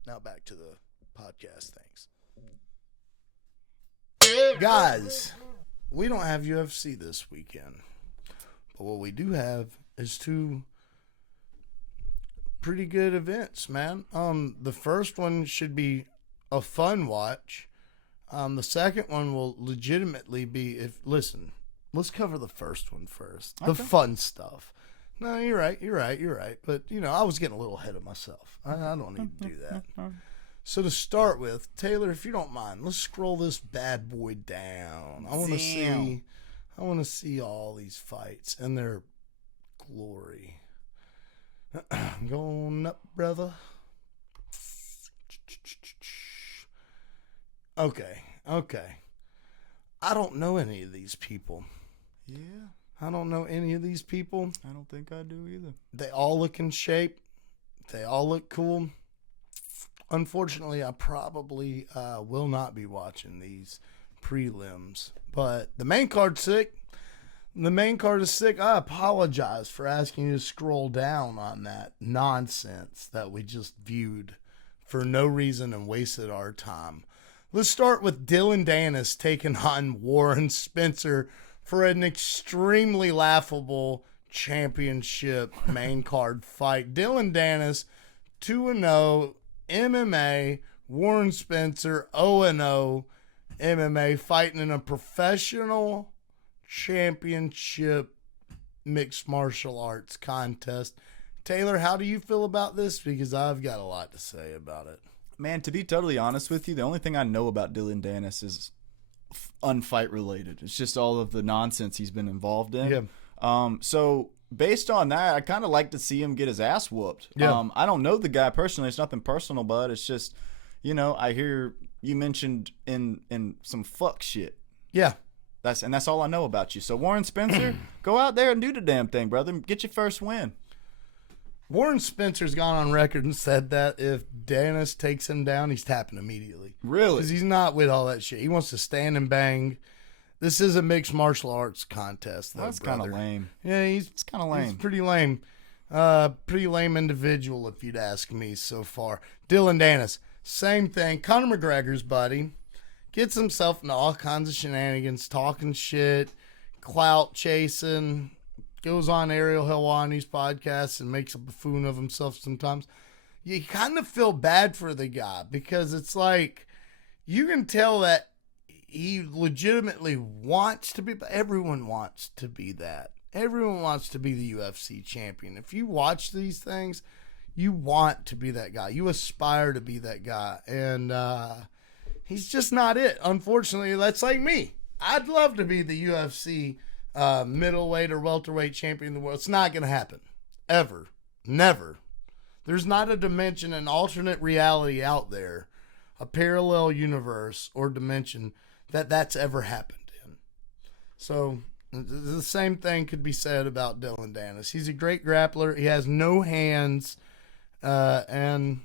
Now back to the podcast. Thanks. Guys, we don't have UFC this weekend. But what we do have is two pretty good events, man. The first one should be a fun watch. The second one will legitimately be let's cover the first one first. Okay. The fun stuff. No, you're right. But, I was getting a little ahead of myself. I don't need to do that. So to start with, Taylor, if you don't mind, let's scroll this bad boy down. I want to see all these fights and their glory. Going up, brother. Okay. I don't know any of these people. Yeah. I don't know any of these people. I don't think I do either. They all look in shape. They all look cool. Unfortunately, I probably will not be watching these prelims. But the main card's sick. The main card is sick. I apologize for asking you to scroll down on that nonsense that we just viewed for no reason and wasted our time. Let's start with Dylan Dennis taking on Warren Spencer for an extremely laughable championship main card fight. Dylan Dennis, 2-0 MMA. Warren Spencer, 0-0 MMA, fighting in a professional championship mixed martial arts contest. Taylor, how do you feel about this? Because I've got a lot to say about it. Man, to be totally honest with you, the only thing I know about Dylan Dennis is unfight related. It's just all of the nonsense he's been involved in. Yeah. So based on that, I kind of like to see him get his ass whooped. Yeah. I don't know the guy personally. It's nothing personal, but it's just, I hear you mentioned in some fuck shit. Yeah. That's all I know about you. So Warren Spencer, go out there and do the damn thing, brother. Get your first win. Warren Spencer's gone on record and said that if Dennis takes him down, he's tapping immediately. Really? Because he's not with all that shit. He wants to stand and bang. This is a mixed martial arts contest, though. That's kind of lame. Yeah, It's kind of lame. He's pretty lame. Pretty lame individual, if you'd ask me so far. Dylan Dennis, same thing. Conor McGregor's buddy. Gets himself into all kinds of shenanigans, talking shit, clout chasing, goes on Ariel Helwani's podcast and makes a buffoon of himself sometimes. You kind of feel bad for the guy because it's like you can tell that he legitimately wants to be, but everyone wants to be that. Everyone wants to be the UFC champion. If you watch these things, you want to be that guy. You aspire to be that guy. And he's just not it. Unfortunately, that's like me. I'd love to be the UFC middleweight or welterweight champion of the world. It's not going to happen. Ever. Never. There's not a dimension, an alternate reality out there, a parallel universe or dimension that's ever happened in. So the same thing could be said about Dylan Dennis. He's a great grappler. He has no hands. And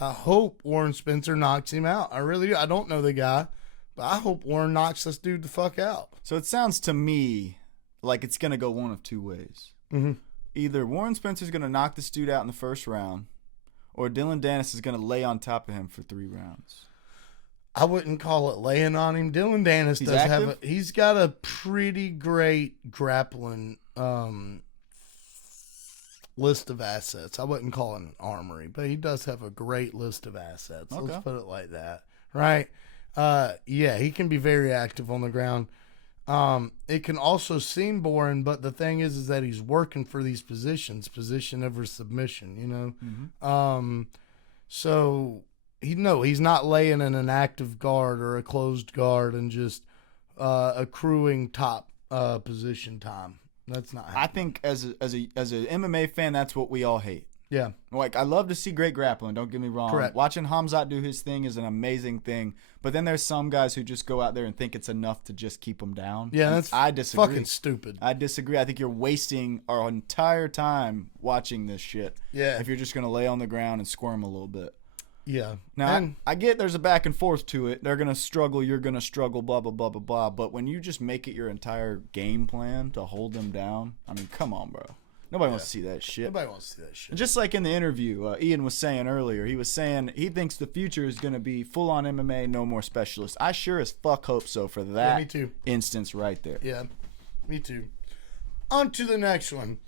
I hope Warren Spencer knocks him out. I really do. I don't know the guy, but I hope Warren knocks this dude the fuck out. So it sounds to me like it's going to go one of two ways. Mm-hmm. Either Warren Spencer's going to knock this dude out in the first round, or Dylan Dennis is going to lay on top of him for 3 rounds. I wouldn't call it laying on him. Dylan Dennis he's got a pretty great grappling list of assets. I wouldn't call it an armory, but he does have a great list of assets. Okay. Let's put it like that. Right? Yeah, he can be very active on the ground. It can also seem boring, but the thing is that he's working for these positions, position over submission, Mm-hmm. So he's not laying in an active guard or a closed guard and just accruing top position time. That's not happening. I think as a MMA fan, that's what we all hate. Yeah. Like, I love to see great grappling, don't get me wrong. Correct. Watching Hamzat do his thing is an amazing thing. But then there's some guys who just go out there and think it's enough to just keep them down. Yeah, I disagree. fucking stupid. I disagree. I think you're wasting our entire time watching this shit. Yeah. If you're just going to lay on the ground and squirm a little bit. Yeah. Now, I get there's a back and forth to it. They're going to struggle. You're going to struggle, blah, blah, blah, blah, blah. But when you just make it your entire game plan to hold them down, I mean, come on, bro. Nobody wants to see that shit. Nobody wants to see that shit. Just like in the interview, Ian was saying earlier, he was saying he thinks the future is going to be full-on MMA, no more specialists. I sure as fuck hope so for that me too. instance right there. Yeah, me too. On to the next one.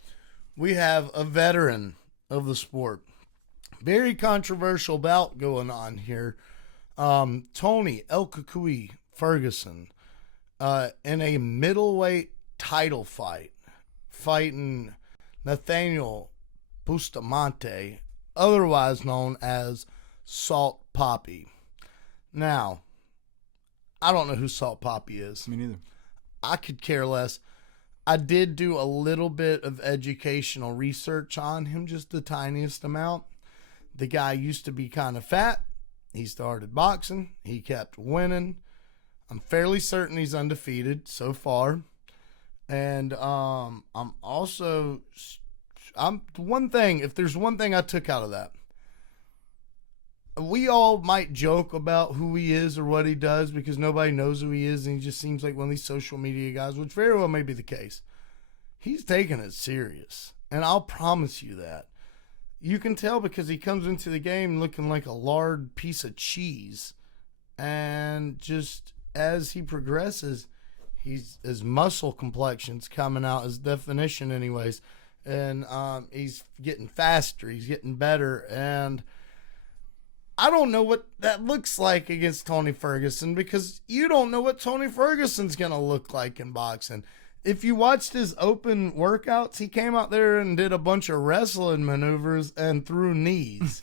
We have a veteran of the sport. Very controversial bout going on here. Tony El Kukui Ferguson in a middleweight title fight, fighting Nathaniel Bustamante, otherwise known as Salt Poppy. Now, I don't know who Salt Poppy is. Me neither. I could care less. I did do a little bit of educational research on him, just the tiniest amount. The guy used to be kind of fat. He started boxing. He kept winning. I'm fairly certain he's undefeated so far. And if there's one thing I took out of that, we all might joke about who he is or what he does because nobody knows who he is and he just seems like one of these social media guys, which very well may be the case. He's taking it serious, and I'll promise you that. You can tell because he comes into the game looking like a lard piece of cheese, and just as he progresses, his muscle complexion's coming out, his definition anyways, and he's getting faster, he's getting better, and I don't know what that looks like against Tony Ferguson because you don't know what Tony Ferguson's going to look like in boxing. If you watched his open workouts, he came out there and did a bunch of wrestling maneuvers and threw knees.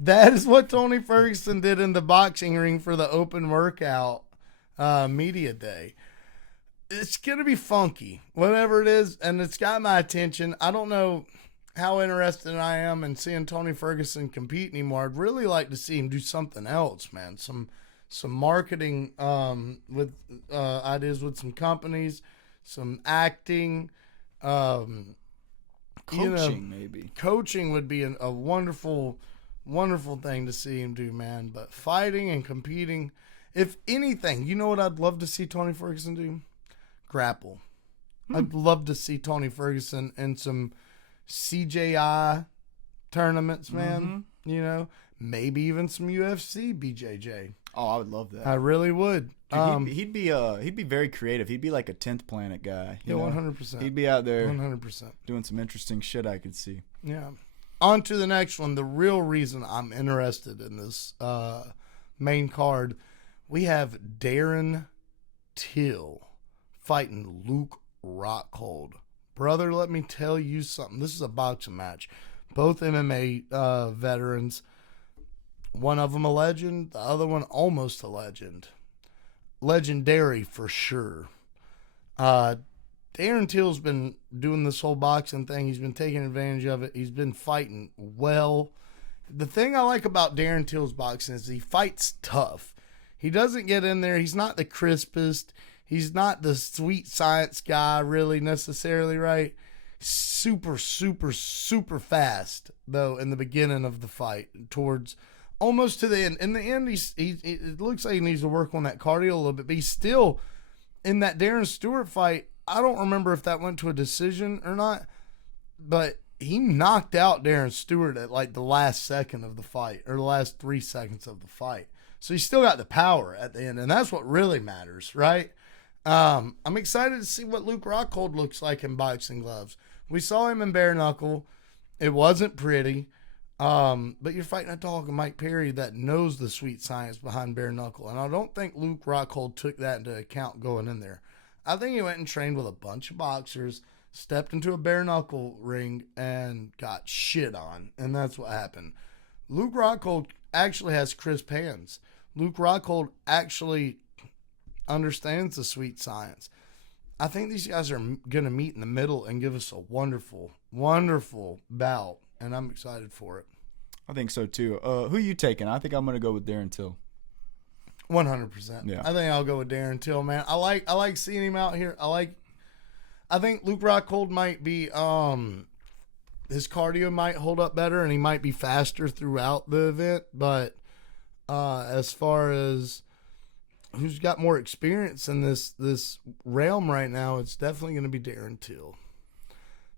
That is what Tony Ferguson did in the boxing ring for the open workout media day. It's going to be funky, whatever it is, and it's got my attention. I don't know how interested I am in seeing Tony Ferguson compete anymore. I'd really like to see him do something else, man. Some marketing with ideas with some companies, some acting, Coaching, maybe. Coaching would be a wonderful, wonderful thing to see him do, man. But fighting and competing, if anything, you know what I'd love to see Tony Ferguson do? Grapple. I'd love to see Tony Ferguson in some CJI tournaments, man. You know, maybe even some UFC BJJ. Oh, I would love that. I really would. Dude, he'd be very creative. He'd be like a 10th Planet guy. Yeah, 100%. He'd be out there 100% doing some interesting shit I could see. Yeah. On to the next one. The real reason I'm interested in this main card, we have Darren Till fighting Luke Rockhold. Brother, let me tell you something. This is a boxing match. Both MMA veterans. One of them a legend, the other one almost a legend. Legendary for sure. Darren Till's been doing this whole boxing thing. He's been taking advantage of it. He's been fighting well. The thing I like about Darren Till's boxing is he fights tough. He doesn't get in there. He's not the crispest. He's not the sweet science guy, really, necessarily, right? Super, super, super fast, though, in the beginning of the fight, towards almost to the end. In the end, it looks like he needs to work on that cardio a little bit, but he's still, in that Darren Stewart fight, I don't remember if that went to a decision or not, but he knocked out Darren Stewart at like the last second of the fight, or the last 3 seconds of the fight. So he's still got the power at the end, and that's what really matters, right? I'm excited to see what Luke Rockhold looks like in boxing gloves. We saw him in bare knuckle. It wasn't pretty. But you're fighting a dog, Mike Perry, that knows the sweet science behind bare knuckle. And I don't think Luke Rockhold took that into account going in there. I think he went and trained with a bunch of boxers, stepped into a bare knuckle ring, and got shit on. And that's what happened. Luke Rockhold actually has crisp hands. Luke Rockhold actually understands the sweet science. I think these guys are going to meet in the middle and give us a wonderful, wonderful bout. And I'm excited for it. I think so too. Who you taking? I think I'm going to go with Darren Till. 100%. Yeah. I think I'll go with Darren Till, man. I like seeing him out here. I think Luke Rockhold might be his cardio might hold up better and he might be faster throughout the event, but as far as who's got more experience in this realm right now, it's definitely going to be Darren Till.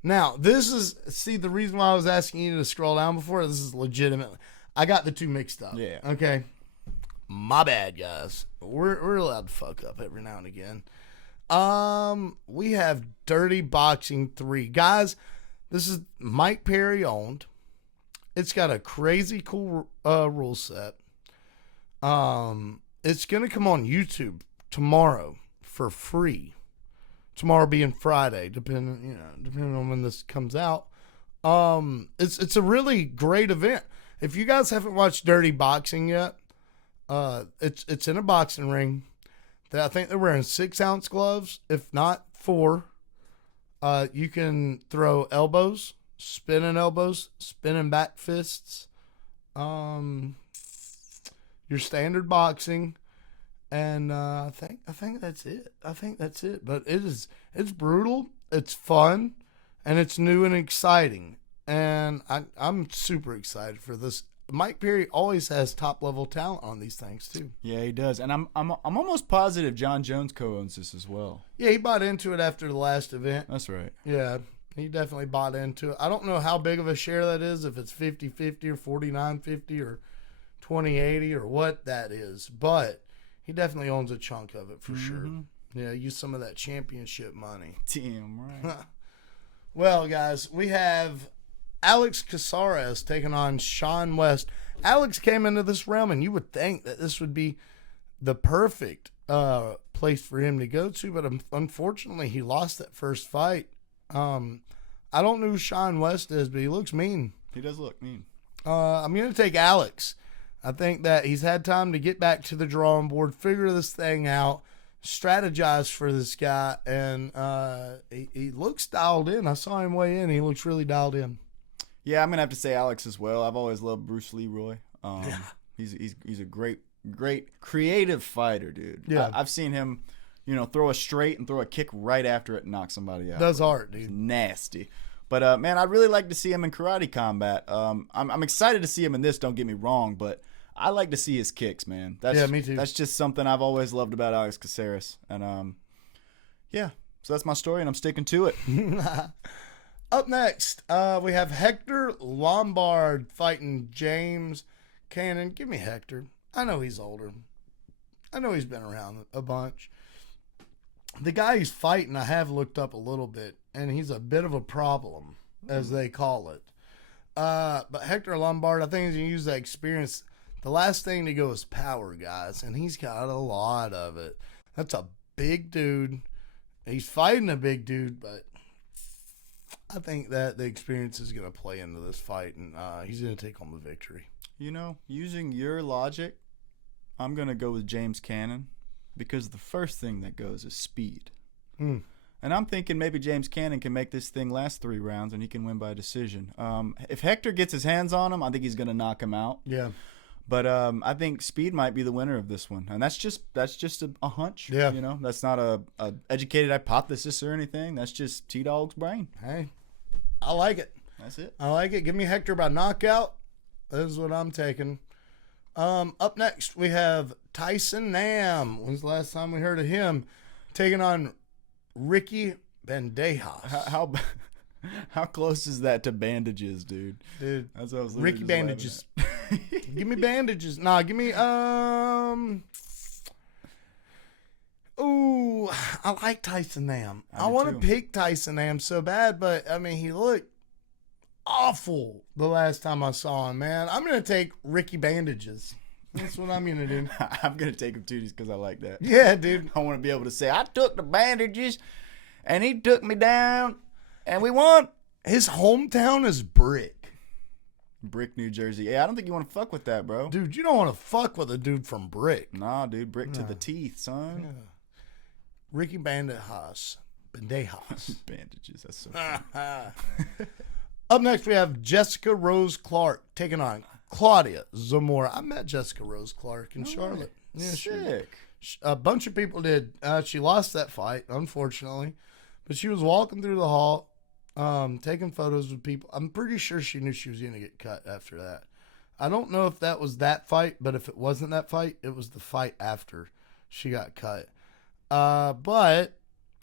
Now, the reason why I was asking you to scroll down before, this is legitimately, I got the two mixed up. Yeah. Okay. My bad, guys. We're allowed to fuck up every now and again. We have Dirty Boxing 3. Guys, this is Mike Perry owned. It's got a crazy cool rule set. It's going to come on YouTube tomorrow for free. Tomorrow being Friday, depending on when this comes out. It's a really great event. If you guys haven't watched Dirty Boxing yet, it's in a boxing ring. I think they're wearing 6-ounce gloves, if not 4. You can throw elbows, spinning back fists, your standard boxing. And I think that's it. But it's brutal, it's fun, and it's new and exciting. And I'm super excited for this. Mike Perry always has top level talent on these things too. Yeah, he does. And I'm almost positive John Jones co-owns this as well. Yeah, he bought into it after the last event. That's right. Yeah, he definitely bought into it. I don't know how big of a share that is, if it's 50-50 or 49-50 or 20-80 or what that is, but he definitely owns a chunk of it for sure. Yeah, use some of that championship money. Damn right. Well, guys, we have Alex Caceres taking on Sean West. Alex came into this realm, and you would think that this would be the perfect place for him to go to, but unfortunately, he lost that first fight. I don't know who Sean West is, but he looks mean. He does look mean. I'm going to take Alex. I think that he's had time to get back to the drawing board, figure this thing out, strategize for this guy, and he looks dialed in. I saw him weigh in. He looks really dialed in. Yeah, I'm gonna have to say Alex as well. I've always loved Bruce Leroy. He's a great creative fighter, dude. Yeah, I've seen him, throw a straight and throw a kick right after it and knock somebody out. Does art, dude. It's nasty. But man, I'd really like to see him in karate combat. I'm excited to see him in this. Don't get me wrong, but I like to see his kicks, man. Yeah, me too. That's just something I've always loved about Alex Caceres, and yeah. So that's my story, and I'm sticking to it. Up next, we have Hector Lombard fighting James Cannon. Give me Hector. I know he's older. I know he's been around a bunch. The guy he's fighting, I have looked up a little bit, and he's a bit of a problem, as they call it. But Hector Lombard, I think he's going to use that experience. The last thing to go is power, guys, and he's got a lot of it. That's a big dude. He's fighting a big dude, but I think that the experience is going to play into this fight, and he's going to take home the victory. Using your logic, I'm going to go with James Cannon because the first thing that goes is speed. And I'm thinking maybe James Cannon can make this thing last 3 rounds and he can win by decision. If Hector gets his hands on him, I think he's going to knock him out. Yeah. But I think speed might be the winner of this one. And that's just a hunch. Yeah. That's not a educated hypothesis or anything. That's just T-Dog's brain. Hey, I like it. That's it. I like it. Give me Hector by knockout. This is what I'm taking. Up next, we have Tyson Nam. When's the last time we heard of him? Taking on Ricky Bandejas. How close is that to bandages, dude? Dude, that's what I was Ricky Bandages. Give me bandages. Nah, give me ooh, I like Tyson Nam. I want to pick Tyson Nam so bad, but I mean, he looked awful the last time I saw him, man. I'm going to take Ricky Bandages. That's what I'm going to do. I'm going to take him too just because I like that. Yeah, dude. I want to be able to say, I took the bandages and he took me down and we won. His hometown is Brick, New Jersey. Yeah, I don't think you want to fuck with that, bro. Dude, you don't want to fuck with a dude from Brick. Nah, dude. Brick to the teeth, son. Yeah. Ricky Bandejas. Bandages. That's so funny. Up next, we have Jessica Rose Clark taking on Claudia Zamora. I met Jessica Rose Clark in Charlotte. Yeah, sick. A bunch of people did. She lost that fight, unfortunately. But she was walking through the hall, taking photos with people. I'm pretty sure she knew she was going to get cut after that. I don't know if that was that fight, but if it wasn't that fight, it was the fight after she got cut. But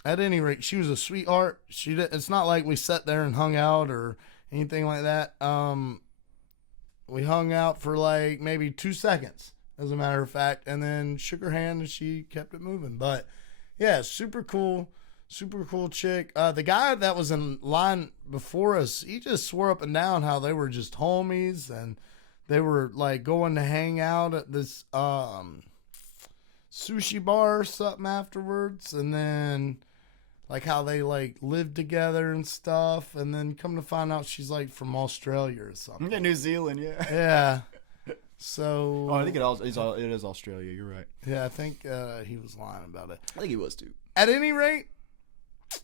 at any rate, she was a sweetheart. It's not like we sat there and hung out or anything like that. We hung out for like maybe 2 seconds, as a matter of fact, and then shook her hand and she kept it moving. But yeah, super cool chick. The guy that was in line before us, he just swore up and down how they were just homies and they were like going to hang out at this sushi bar or something afterwards, and then like how they like lived together and stuff, and then come to find out she's like from Australia or something. Yeah, New Zealand, yeah. Yeah. So I think it is Australia. You're right. Yeah, I think he was lying about it. I think he was too. At any rate,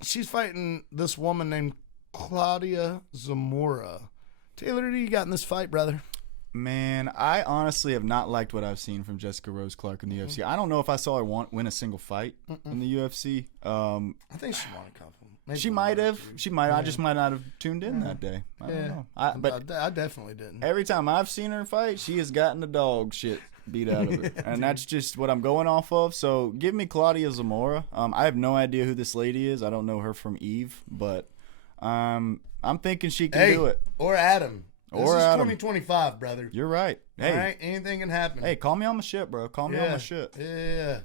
she's fighting this woman named Claudia Zamora. Taylor, who do you got in this fight, brother? Man, I honestly have not liked what I've seen from Jessica Rose Clark in the UFC. I don't know if I saw her win a single fight in the UFC. I think she won a couple. Maybe she might have. She might. Yeah. I just might not have tuned in that day. I don't know. But I definitely didn't. Every time I've seen her fight, she has gotten the dog shit beat out of her, and that's just what I'm going off of. So give me Claudia Zamora. I have no idea who this lady is. I don't know her from Eve, but I'm thinking she can do it. Or Adam. This is Adam. 2025, brother. You're right. Hey, all right, anything can happen. Hey, call me on my shit, bro. Call me on my shit. Yeah.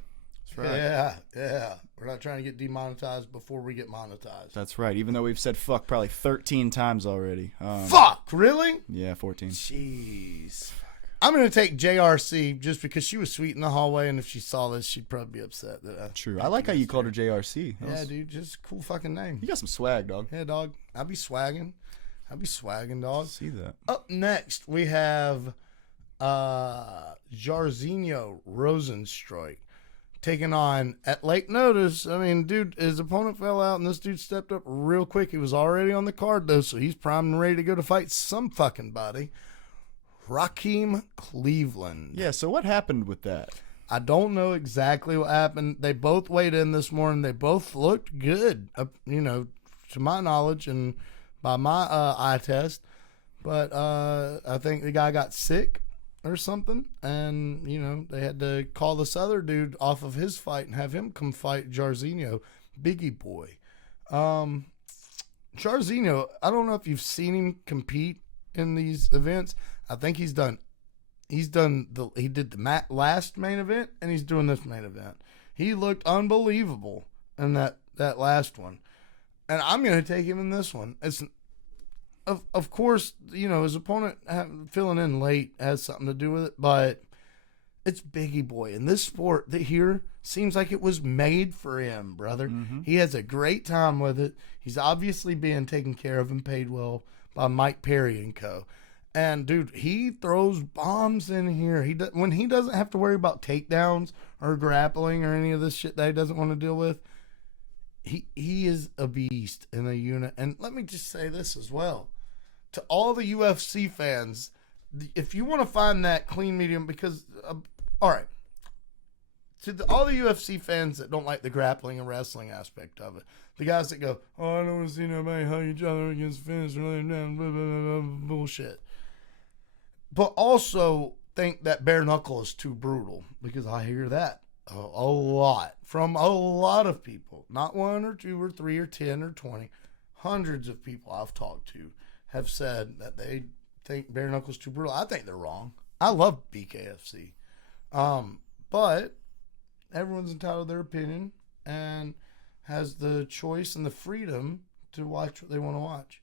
That's right. Yeah. We're not trying to get demonetized before we get monetized. That's right. Even though we've said fuck probably 13 times already. Fuck, really? Yeah, 14. Jeez. I'm going to take JRC just because she was sweet in the hallway, and if she saw this, she'd probably be upset. True. I like how you called her JRC. Yeah, dude. Just a cool fucking name. You got some swag, dog. Yeah, dog. I'll be swagging, dog. See that. Up next, we have Jairzinho Rosenstruik taking on at late notice. I mean, dude, his opponent fell out, and this dude stepped up real quick. He was already on the card, though, so he's primed and ready to go to fight some fucking body. Raheem Cleveland. Yeah, so what happened with that? I don't know exactly what happened. They both weighed in this morning. They both looked good, to my knowledge and by my eye test. But I think the guy got sick or something, and they had to call this other dude off of his fight and have him come fight Jairzinho, Biggie Boy. Jairzinho, I don't know if you've seen him compete in these events. I think he did the last main event, and he's doing this main event. He looked unbelievable in that last one, and I'm going to take him in this one. It's Of course, his opponent filling in late has something to do with it, but it's Biggie Boy. And this sport here seems like it was made for him, brother. Mm-hmm. He has a great time with it. He's obviously being taken care of and paid well by Mike Perry and co. And, dude, he throws bombs in here. When he doesn't have to worry about takedowns or grappling or any of this shit that he doesn't want to deal with, he is a beast in a unit. And let me just say this as well. To all the UFC fans, if you want to find that clean medium, because, all right, all the UFC fans that don't like the grappling and wrestling aspect of it, the guys that go, oh, I don't want to see nobody hug each other against finish or laying down, blah, blah, blah, blah, bullshit. But also think that bare knuckle is too brutal, because I hear that a lot from a lot of people, not 1 or 2 or 3 or 10 or 20, hundreds of people I've talked to have said that they think bare knuckle's too brutal. I think they're wrong. I love BKFC. But everyone's entitled to their opinion and has the choice and the freedom to watch what they want to watch.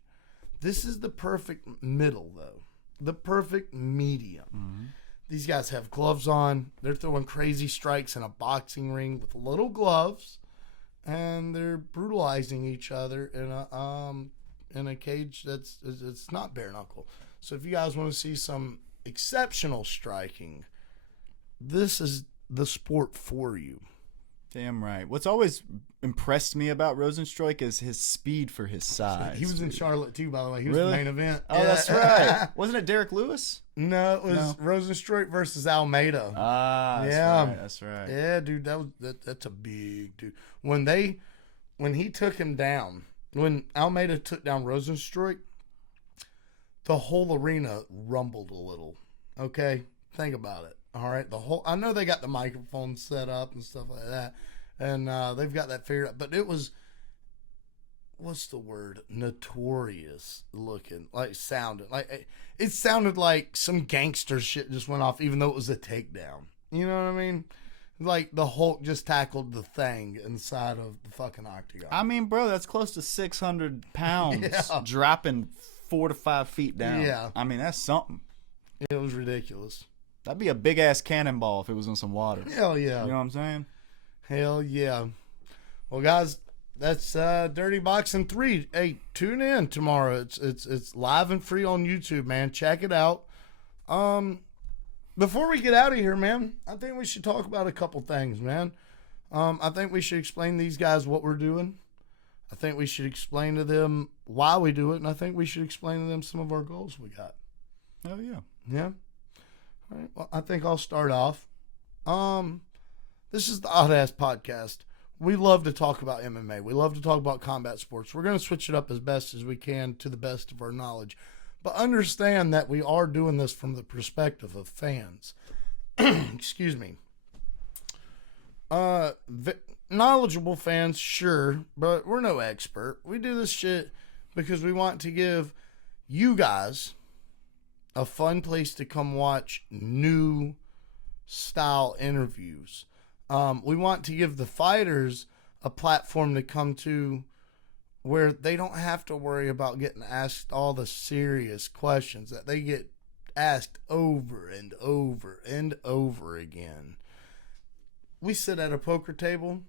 This is the perfect middle, though. The perfect medium. Mm-hmm. These guys have gloves on. They're throwing crazy strikes in a boxing ring with little gloves, and they're brutalizing each other in a cage it's not bare knuckle. So if you guys want to see some exceptional striking, this is the sport for you. Damn right. What's always impressed me about Rosenstruik is his speed for his size. He was in Charlotte too, by the way. He was really? the main event. Oh, yeah. That's right. Wasn't it Derek Lewis? No, it was Rosenstruik versus Almeida. That's right. Yeah, dude, that's a big dude. When he took him down, when Almeida took down Rosenstruik, the whole arena rumbled a little. Okay? Think about it. All right? I know they got the microphone set up and stuff like that, and they've got that figured out, but it was, what's the word? Notorious looking. It sounded like some gangster shit just went off, even though it was a takedown. You know what I mean? Like the Hulk just tackled the thing inside of the fucking octagon. I mean, bro, that's close to 600 pounds dropping 4 to 5 feet down. Yeah. I mean, that's something. It was ridiculous. That'd be a big-ass cannonball if it was in some water. Hell yeah. You know what I'm saying? Hell yeah. Well, guys, that's Dirty Boxing 3. Hey, tune in tomorrow. It's live and free on YouTube, man. Check it out. Before we get out of here, man, I think we should talk about a couple things, man. I think we should explain these guys what we're doing. I think we should explain to them why we do it, and I think we should explain to them some of our goals we got. Oh, yeah. Yeah? All right. Well, I think I'll start off. This is the Oddass podcast. We love to talk about MMA. We love to talk about combat sports. We're going to switch it up as best as we can to the best of our knowledge. But understand that we are doing this from the perspective of fans. Excuse me. Knowledgeable fans, sure, but we're no expert. We do this shit because we want to give you guys a fun place to come watch new style interviews. We want to give the fighters a platform to come to where they don't have to worry about getting asked all the serious questions that they get asked over and over and over again. We sit at a poker table,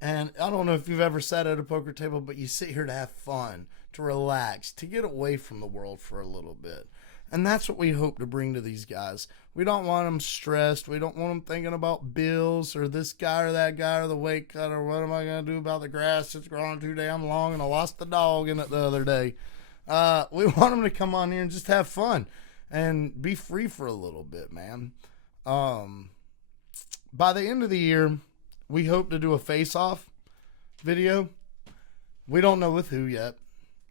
and I don't know if you've ever sat at a poker table, but you sit here to have fun, to relax, to get away from the world for a little bit. And that's what we hope to bring to these guys. We don't want them stressed. We don't want them thinking about bills or this guy or that guy or the weight cut or what am I going to do about the grass that's growing too damn long and I lost the dog in it the other day. We want them to come on here and just have fun and be free for a little bit, man. By the end of the year, we hope to do a face-off video. We don't know with who yet.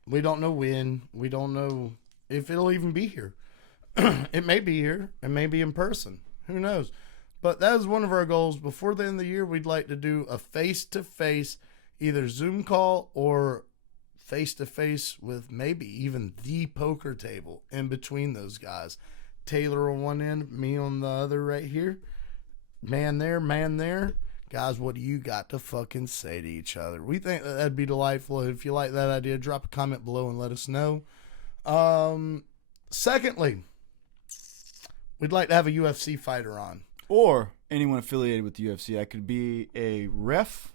We don't know when. We don't know if it'll even be here. It may be here. It may be in person. Who knows? But that is one of our goals. Before the end of the year, we'd like to do a face-to-face, either Zoom call or face-to-face with maybe even the poker table in between those guys. Taylor on one end, me on the other right here. Man there. Guys, what do you got to fucking say to each other? We think that'd be delightful. If you like that idea, drop a comment below and let us know. Secondly, we'd like to have a UFC fighter on. Or anyone affiliated with the UFC. That could be a ref.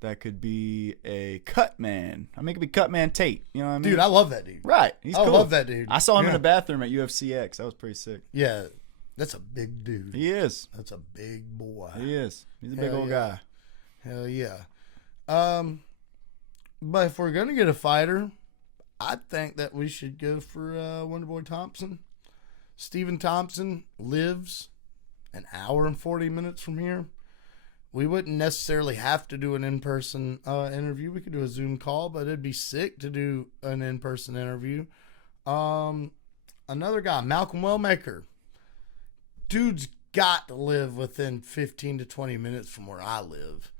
That could be a cut man. I mean, it could be cut man Tate. You know what I mean? Dude, I love that dude. Right. He's cool. I love that dude. I saw him in the bathroom at UFC X. That was pretty sick. Yeah. That's a big dude. He is. That's a big boy. He is. He's a big old guy. Hell yeah. But if we're going to get a fighter, I think that we should go for Wonderboy Thompson. Stephen Thompson lives an hour and 40 minutes from here. We wouldn't necessarily have to do an in-person interview. We could do a Zoom call, but it'd be sick to do an in-person interview. Another guy, Malcolm Wellmaker. Dude's got to live within 15 to 20 minutes from where I live.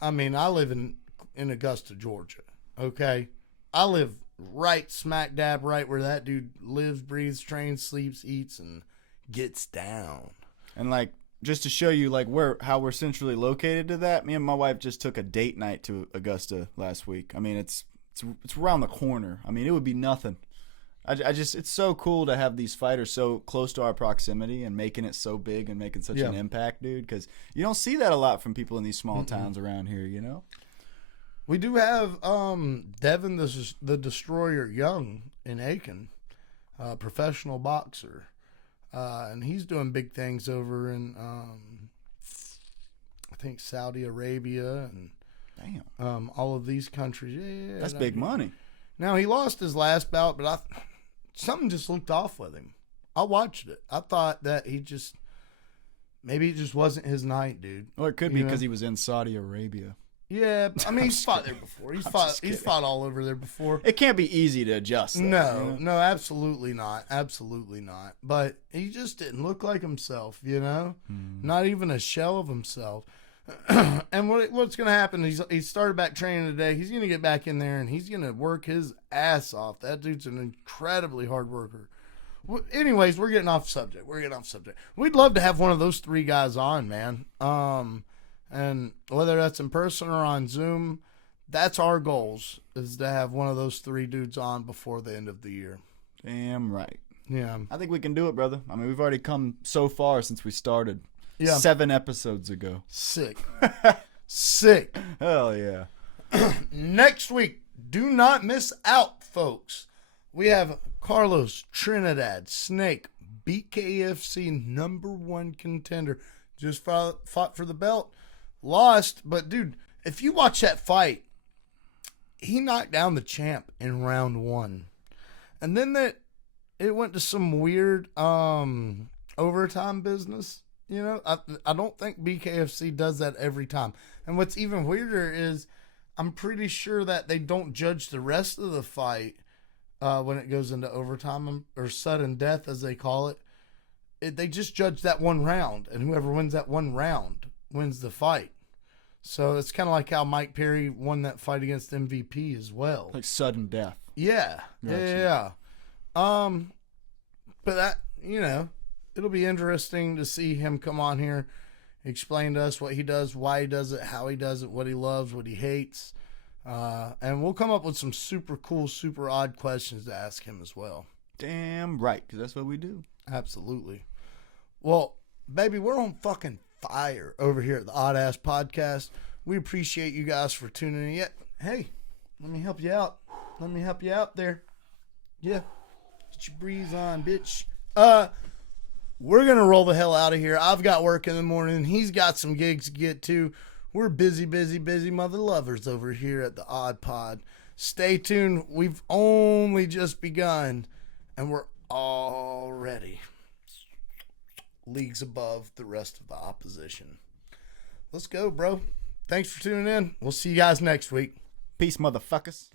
I mean, I live in Augusta, Georgia. Okay? I live right smack dab right where that dude lives, breathes, trains, sleeps, eats, and gets down. And like, just to show you like how we're centrally located to that, me and my wife just took a date night to Augusta last week. I mean, it's around the corner. I mean, it would be nothing. I just, it's so cool to have these fighters so close to our proximity and making it so big and making such an impact, dude. Because you don't see that a lot from people in these small towns around here, you know? We do have Devin the Destroyer Young in Aiken, professional boxer. And he's doing big things over in, I think, Saudi Arabia and all of these countries. Yeah, that's big money. Now, he lost his last bout, but something just looked off with him. I watched it. I thought that maybe it just wasn't his night, dude. Or it could be because he was in Saudi Arabia. Yeah, I mean, he's fought there before. He's fought all over there before. It can't be easy to adjust, though, No, absolutely not. Absolutely not. But he just didn't look like himself, you know? Not even a shell of himself. And what's going to happen is he started back training today. He's going to get back in there, and he's going to work his ass off. That dude's an incredibly hard worker. Anyways, we're getting off subject. We'd love to have one of those three guys on, man. And whether that's in person or on Zoom, that's our goals, is to have one of those three dudes on before the end of the year. Damn right. Yeah. I think we can do it, brother. I mean, we've already come so far since we started. Yeah. 7 episodes ago. Sick. Sick. Hell yeah. Next week, do not miss out, folks. We have Carlos Trinidad Snake, BKFC #1 contender. Just fought for the belt. Lost, but dude, if you watch that fight, he knocked down the champ in round 1. And then it went to some weird overtime business. You know, I don't think BKFC does that every time. And what's even weirder is I'm pretty sure that they don't judge the rest of the fight when it goes into overtime or sudden death, as they call it. They just judge that one round, and whoever wins that one round wins the fight. So it's kind of like how Mike Perry won that fight against MVP as well. Like sudden death. Yeah. Gotcha. Yeah. But that, you know, it'll be interesting to see him come on here, explain to us what he does, why he does it, how he does it, what he loves, what he hates. And we'll come up with some super cool, super odd questions to ask him as well. Damn right, because that's what we do. Absolutely. Well, baby, we're on fucking fire over here at the Oddass Podcast. We appreciate you guys for tuning in. Hey, let me help you out. Let me help you out there. Yeah. Get your breeze on, bitch. We're going to roll the hell out of here. I've got work in the morning. He's got some gigs to get to. We're busy mother lovers over here at the Odd Pod. Stay tuned. We've only just begun, and we're already leagues above the rest of the opposition. Let's go, bro. Thanks for tuning in. We'll see you guys next week. Peace, motherfuckers.